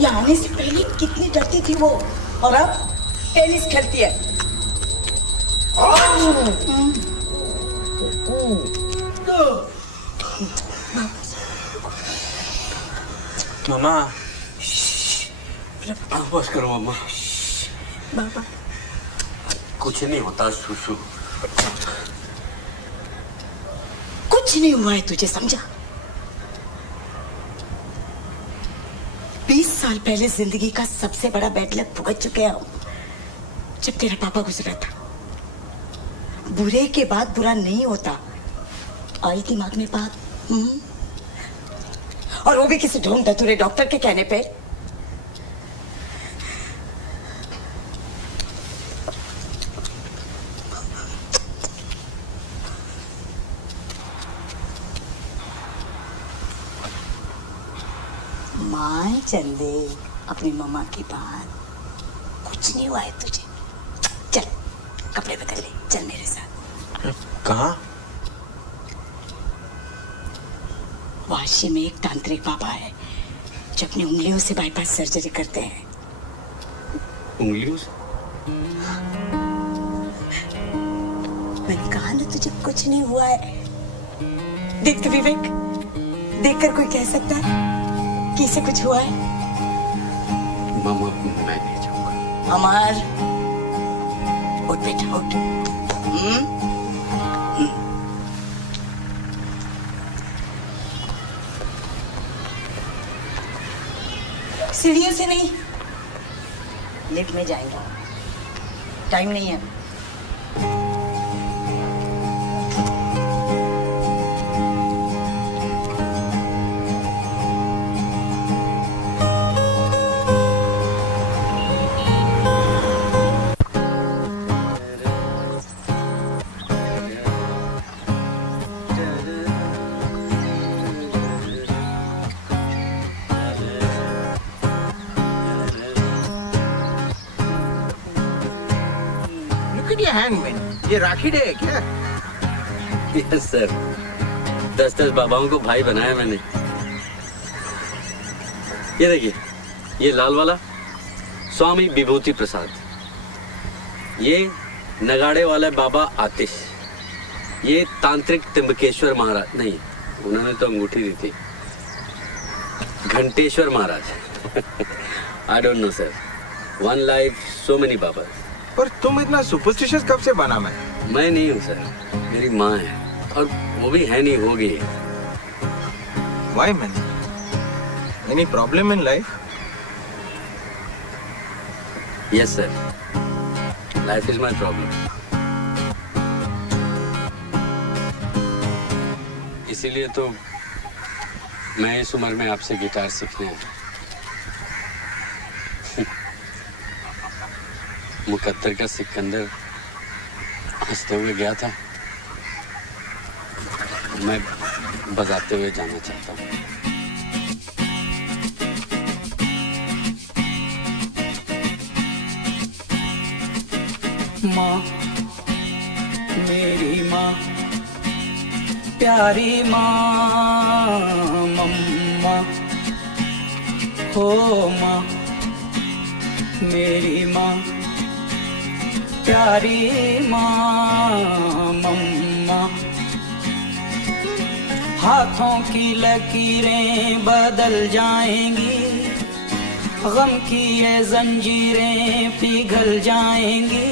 यहाँ आने से पहले कितनी डरती थी वो, और अब टेनिस खेलती है। मामा बस करो मामा। बाबा कुछ नहीं होता सुसु। कुछ नहीं हुआ है तुझे, समझा? 20 साल पहले जिंदगी का सबसे बड़ा बैड लक भुगत चुके हैं हम। जब तेरा पापा गुजरा था, बुरे के बाद बुरा नहीं होता, आई दिमाग में बात। और वो भी किसी ढोंग धतूरे डॉक्टर के कहने पे। माँ चंदे, अपनी मम्मा की बात। कुछ नहीं हुआ है तुझे। चल कपड़े बदल ले, चल मेरे साथ। कहाँ? वाशी में एक तांत्रिक बाबा है जो अपनी उंगलियों से बाईपास सर्जरी करते हैं। उंगलियों से? मैंने कहा ना तुझे कुछ नहीं हुआ है। देख तो विवेक, देखकर कोई कह सकता है कि इसे कुछ हुआ है? मामा मैं नहीं जाऊंगा। अमर उठ बेटा उठ। सीढ़ियों से नहीं, लिफ्ट में जाएंगे। टाइम नहीं है। हैंडमेड, ये राखी डे है क्या? यस सर, 10-10 बाबाओं को भाई बनाया मैंने। ये देखिए, ये लाल वाला स्वामी विभूति प्रसाद, ये नगाड़े वाले बाबा आतिश, ये तांत्रिक त्र्यंबकेश्वर महाराज, नहीं उन्होंने तो अंगूठी दी थी, Ghanteshwar Maharaj. I don't know sir, one life so many baba. पर तुम इतना सुपरस्टिशियस कब से बना? मैं नहीं हूँ सर, मेरी माँ है, और वो भी है नहीं, होगी। Why man? Any problem in life? Yes sir, life is my problem. इसीलिए तो मैं इस उम्र में आपसे गिटार सीखने आया। मुकद्दर का सिकंदर हंसते हुए गया था, मैं बजाते हुए जाना चाहता हूँ। माँ, मेरी माँ, प्यारी माँ, मम्मा हो माँ, मेरी माँ, प्यारी माँ, मम्मा। हाथों की लकीरें बदल जाएंगी, गम की ये जंजीरें पिघल जाएंगी,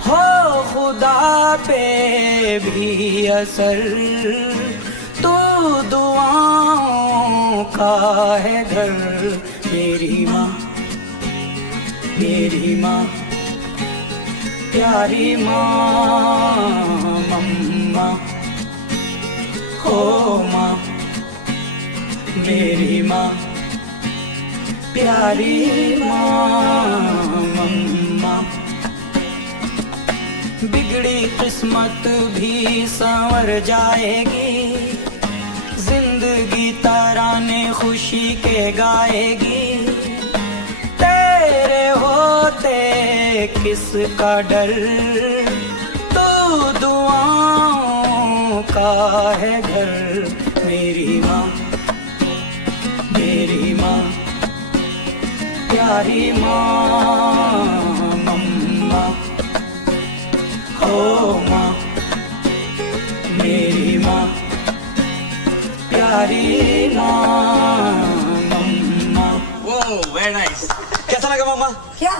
हो खुदा पे भी असर, तू दुआओं का है घर। मेरी माँ, मेरी माँ, प्यारी माँ, मम्मा हो माँ, मेरी माँ, प्यारी माँ, मम्मा। बिगड़ी किस्मत भी संवर जाएगी, जिंदगी तराने खुशी के गाएगी, तेरे होते किसका डर, तू दुआओं का है घर। मेरी माँ, मेरी माँ, प्यारी माँ, मम्मा हो माँ, मेरी माँ, प्यारी माँ, मम्मा। वो वेरी नाइस। कैसा लगा मामा? क्या?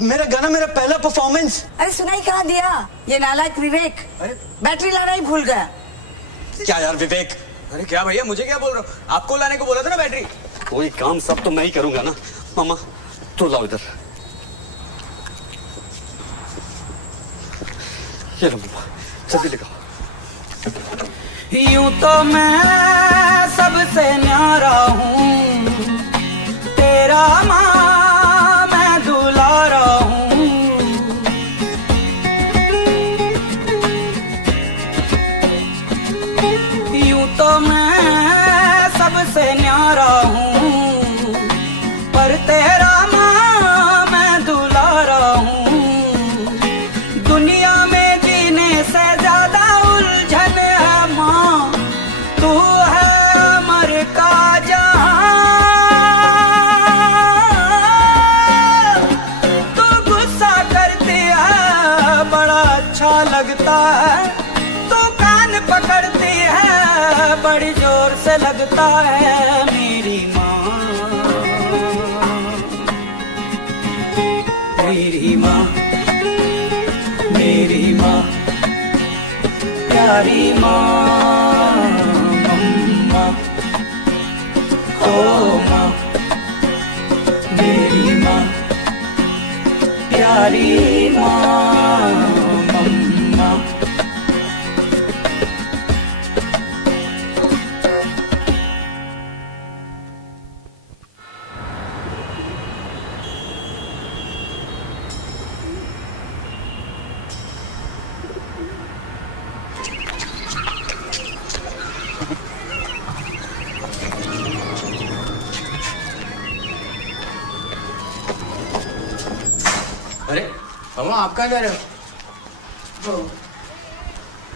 मेरा गाना, मेरा पहला परफॉर्मेंस। अरे सुनाई कहाँ दिया? ये नालायक विवेक बैटरी लाना ही भूल गया। क्या यार विवेक? अरे क्या भैया, मुझे क्या बोल रहे हो? आपको लाने को बोला था ना बैटरी। कोई काम सब तो मैं ही करूंगा ना। मामा तो लाओ इधर, ये लो मामा, जल्दी लगाओ। यूं तो मैं सबसे न्यारा हूँ, तेरा माँ मैं दुलारा हूँ, यूं तो मैं सबसे न्यारा हूँ, पर तेरा माँ मैं दुलारा हूँ। दुनिया में जीने से ज्यादा उलझन है माँ, तू है अमर का जहां, तू गुस्सा करती है बड़ा अच्छा लगता है, तू कान पकड़ती है बड़ी जोर से लगता है। मेरी माँ, मेरी माँ, मेरी माँ, प्यारी माँ, मम्मा हो माँ, मेरी माँ, प्यारी माँ, मम्मा। अरे मामा, आप कहाँ जा रहे हो? वो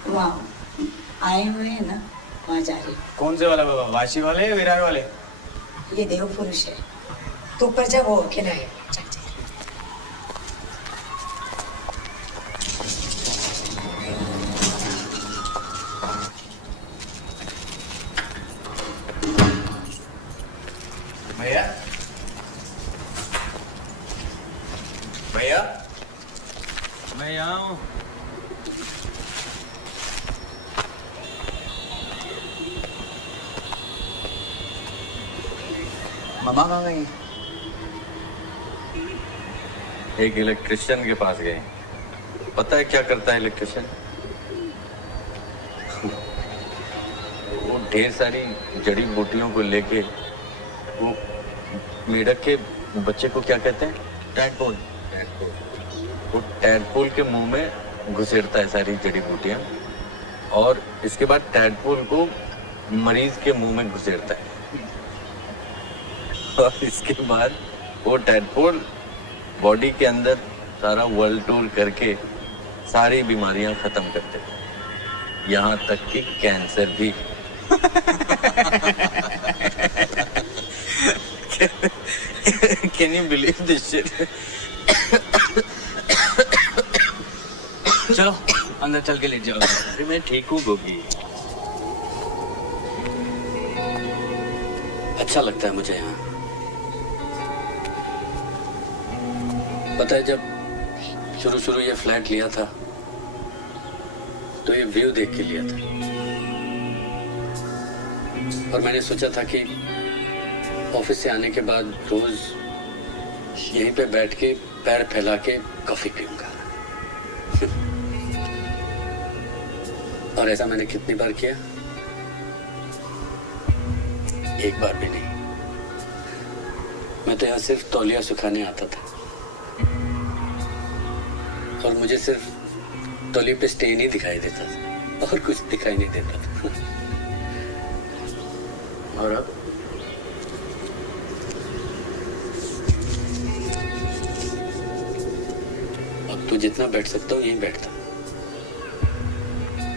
वहाँ आए हुए हैं ना, वहाँ जा रही हूँ। कौन से वाला बाबा, वाशी वाले या विरार वाले? ये देव पुरुष है, तो ऊपर जा, वो अकेला है। भैया भैया, मैं यहाँ हूँ। मामा कहाँ गई? एक इलेक्ट्रिशियन के पास गए। पता है क्या करता है इलेक्ट्रिशियन? वो ढेर सारी जड़ी बूटियों को लेके वो मेढक के बच्चे को क्या कहते हैं? टैडपोल। वो टैडपोल के मुंह में घुसेड़ता है सारी जड़ी बूटियां, और इसके बाद टैडपोल को मरीज के मुंह में घुसेड़ता है, और इसके बाद वो टैडपोल बॉडी के अंदर सारा वर्ल्ड टूर करके सारी बीमारियां खत्म करते हैं, यहाँ तक कि कैंसर भी। Can you believe this shit? चलो अंदर चल के लेट जाओ। अरे मैं ठीक हूँ गोगी। अच्छा लगता है मुझे यहाँ। पता है जब शुरू ये फ्लैट लिया था तो ये व्यू देख के लिया था, और मैंने सोचा था कि ऑफिस से आने के बाद रोज यहीं पे बैठ के पैर फैला के कॉफी पीऊंगा। और ऐसा मैंने कितनी बार किया? एक बार भी नहीं। मैं तो यहाँ सिर्फ तौलिया सुखाने आता था, और मुझे सिर्फ तौलिए पे स्टेन ही दिखाई देता था, और कुछ दिखाई नहीं देता था। और अब तो जितना बैठ सकता हूँ यहीं बैठता हूँ,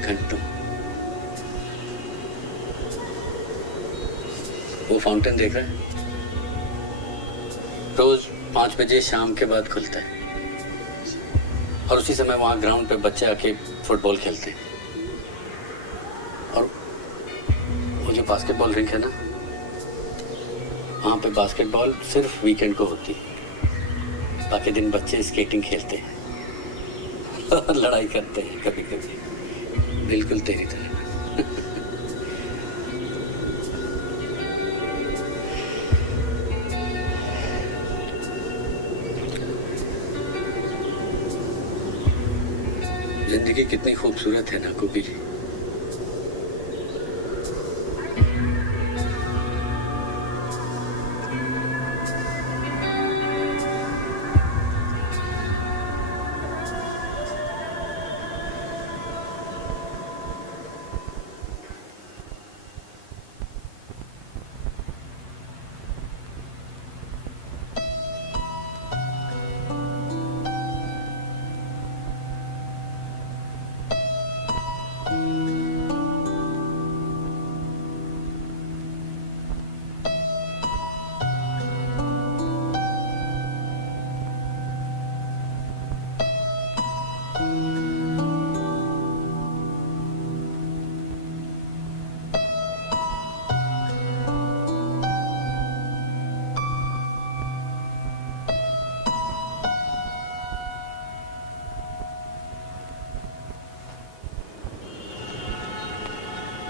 घंटों। वो फाउंटेन देख रहा है? रोज 5 बजे शाम के बाद खुलता है, और उसी समय वहां ग्राउंड पे बच्चे आके फुटबॉल खेलते हैं। और वो जो बास्केटबॉल रिंक है ना, वहां पे बास्केटबॉल सिर्फ वीकेंड को होती है, बाकी दिन बच्चे स्केटिंग खेलते हैं और लड़ाई करते हैं कभी कभी, बिल्कुल तेरी तरह। जिंदगी कितनी खूबसूरत है ना कुकी जी।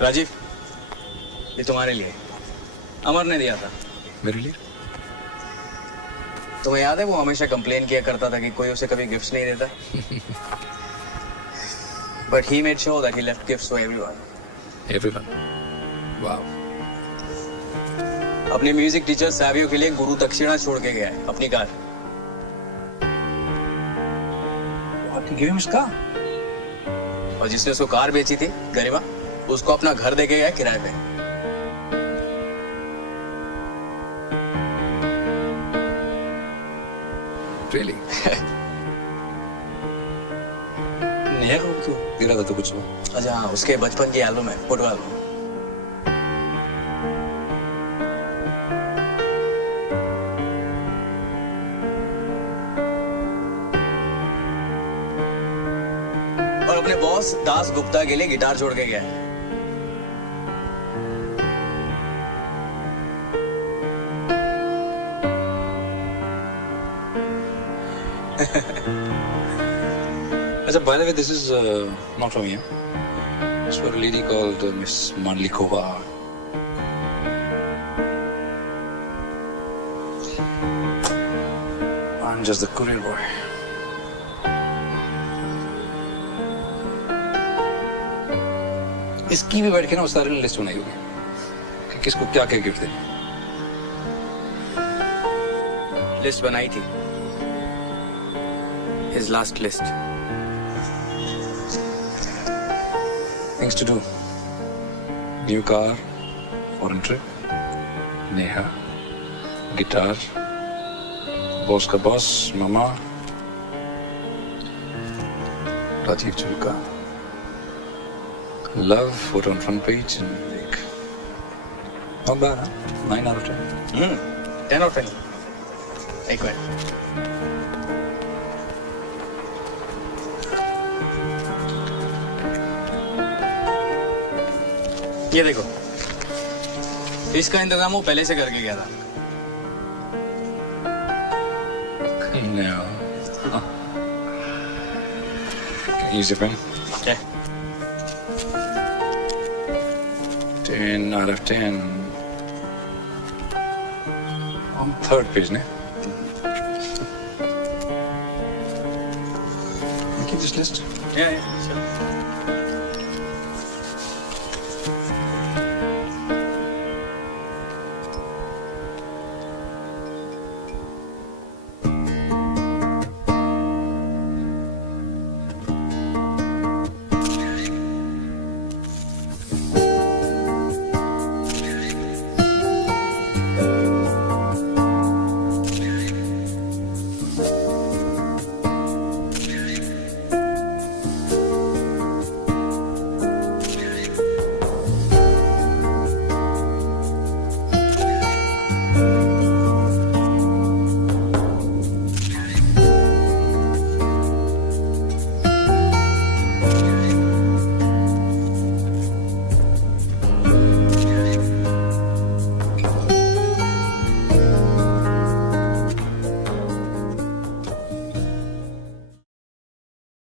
राजीव, ये तुम्हारे लिए अमर ने दिया था। मेरे लिए? तुम्हें याद है वो हमेशा कंप्लेन किया करता था कि कोई उसे कभी गिफ्ट्स नहीं देता? But he made sure that he left gifts for everyone. Everyone? Wow. अपने म्यूजिक टीचर सैवियो के लिए गुरु दक्षिणा छोड़ के गया है, अपनी car. What? Give him his car? और जिसने उसको कार बेची थी, गरिमा, उसको अपना घर दे के गया किराए पे। Really? नेहा को तो दे रहा था तो कुछ अच्छा हाँ, उसके बचपन की एल्बम है, फोटो एल्बम। और अपने बॉस दास गुप्ता के लिए गिटार छोड़ के गया है। अच्छा, by the way, this is not from here. It's for a lady called Miss Manlikova. I'm just the courier boy. इसकी भी बैठ के ना उस सारे ने लिस्ट बनाई होगी कि किसको क्या क्या गिफ्ट देना। लिस्ट बनाई थी, his last list. Things to do. New car, foreign trip, Neha, guitar, boss का boss, mama, Rajiv Chulka, love, photo on front page, and like, not bad, huh? 9 out of 10. 10 out of 10. एक minute. ये देखो, इसका इंतजाम वो पहले से करके गया था। No. Use your pen. Okay. 10 out of 10. On third page, ne? Keep this list. Yeah, sure.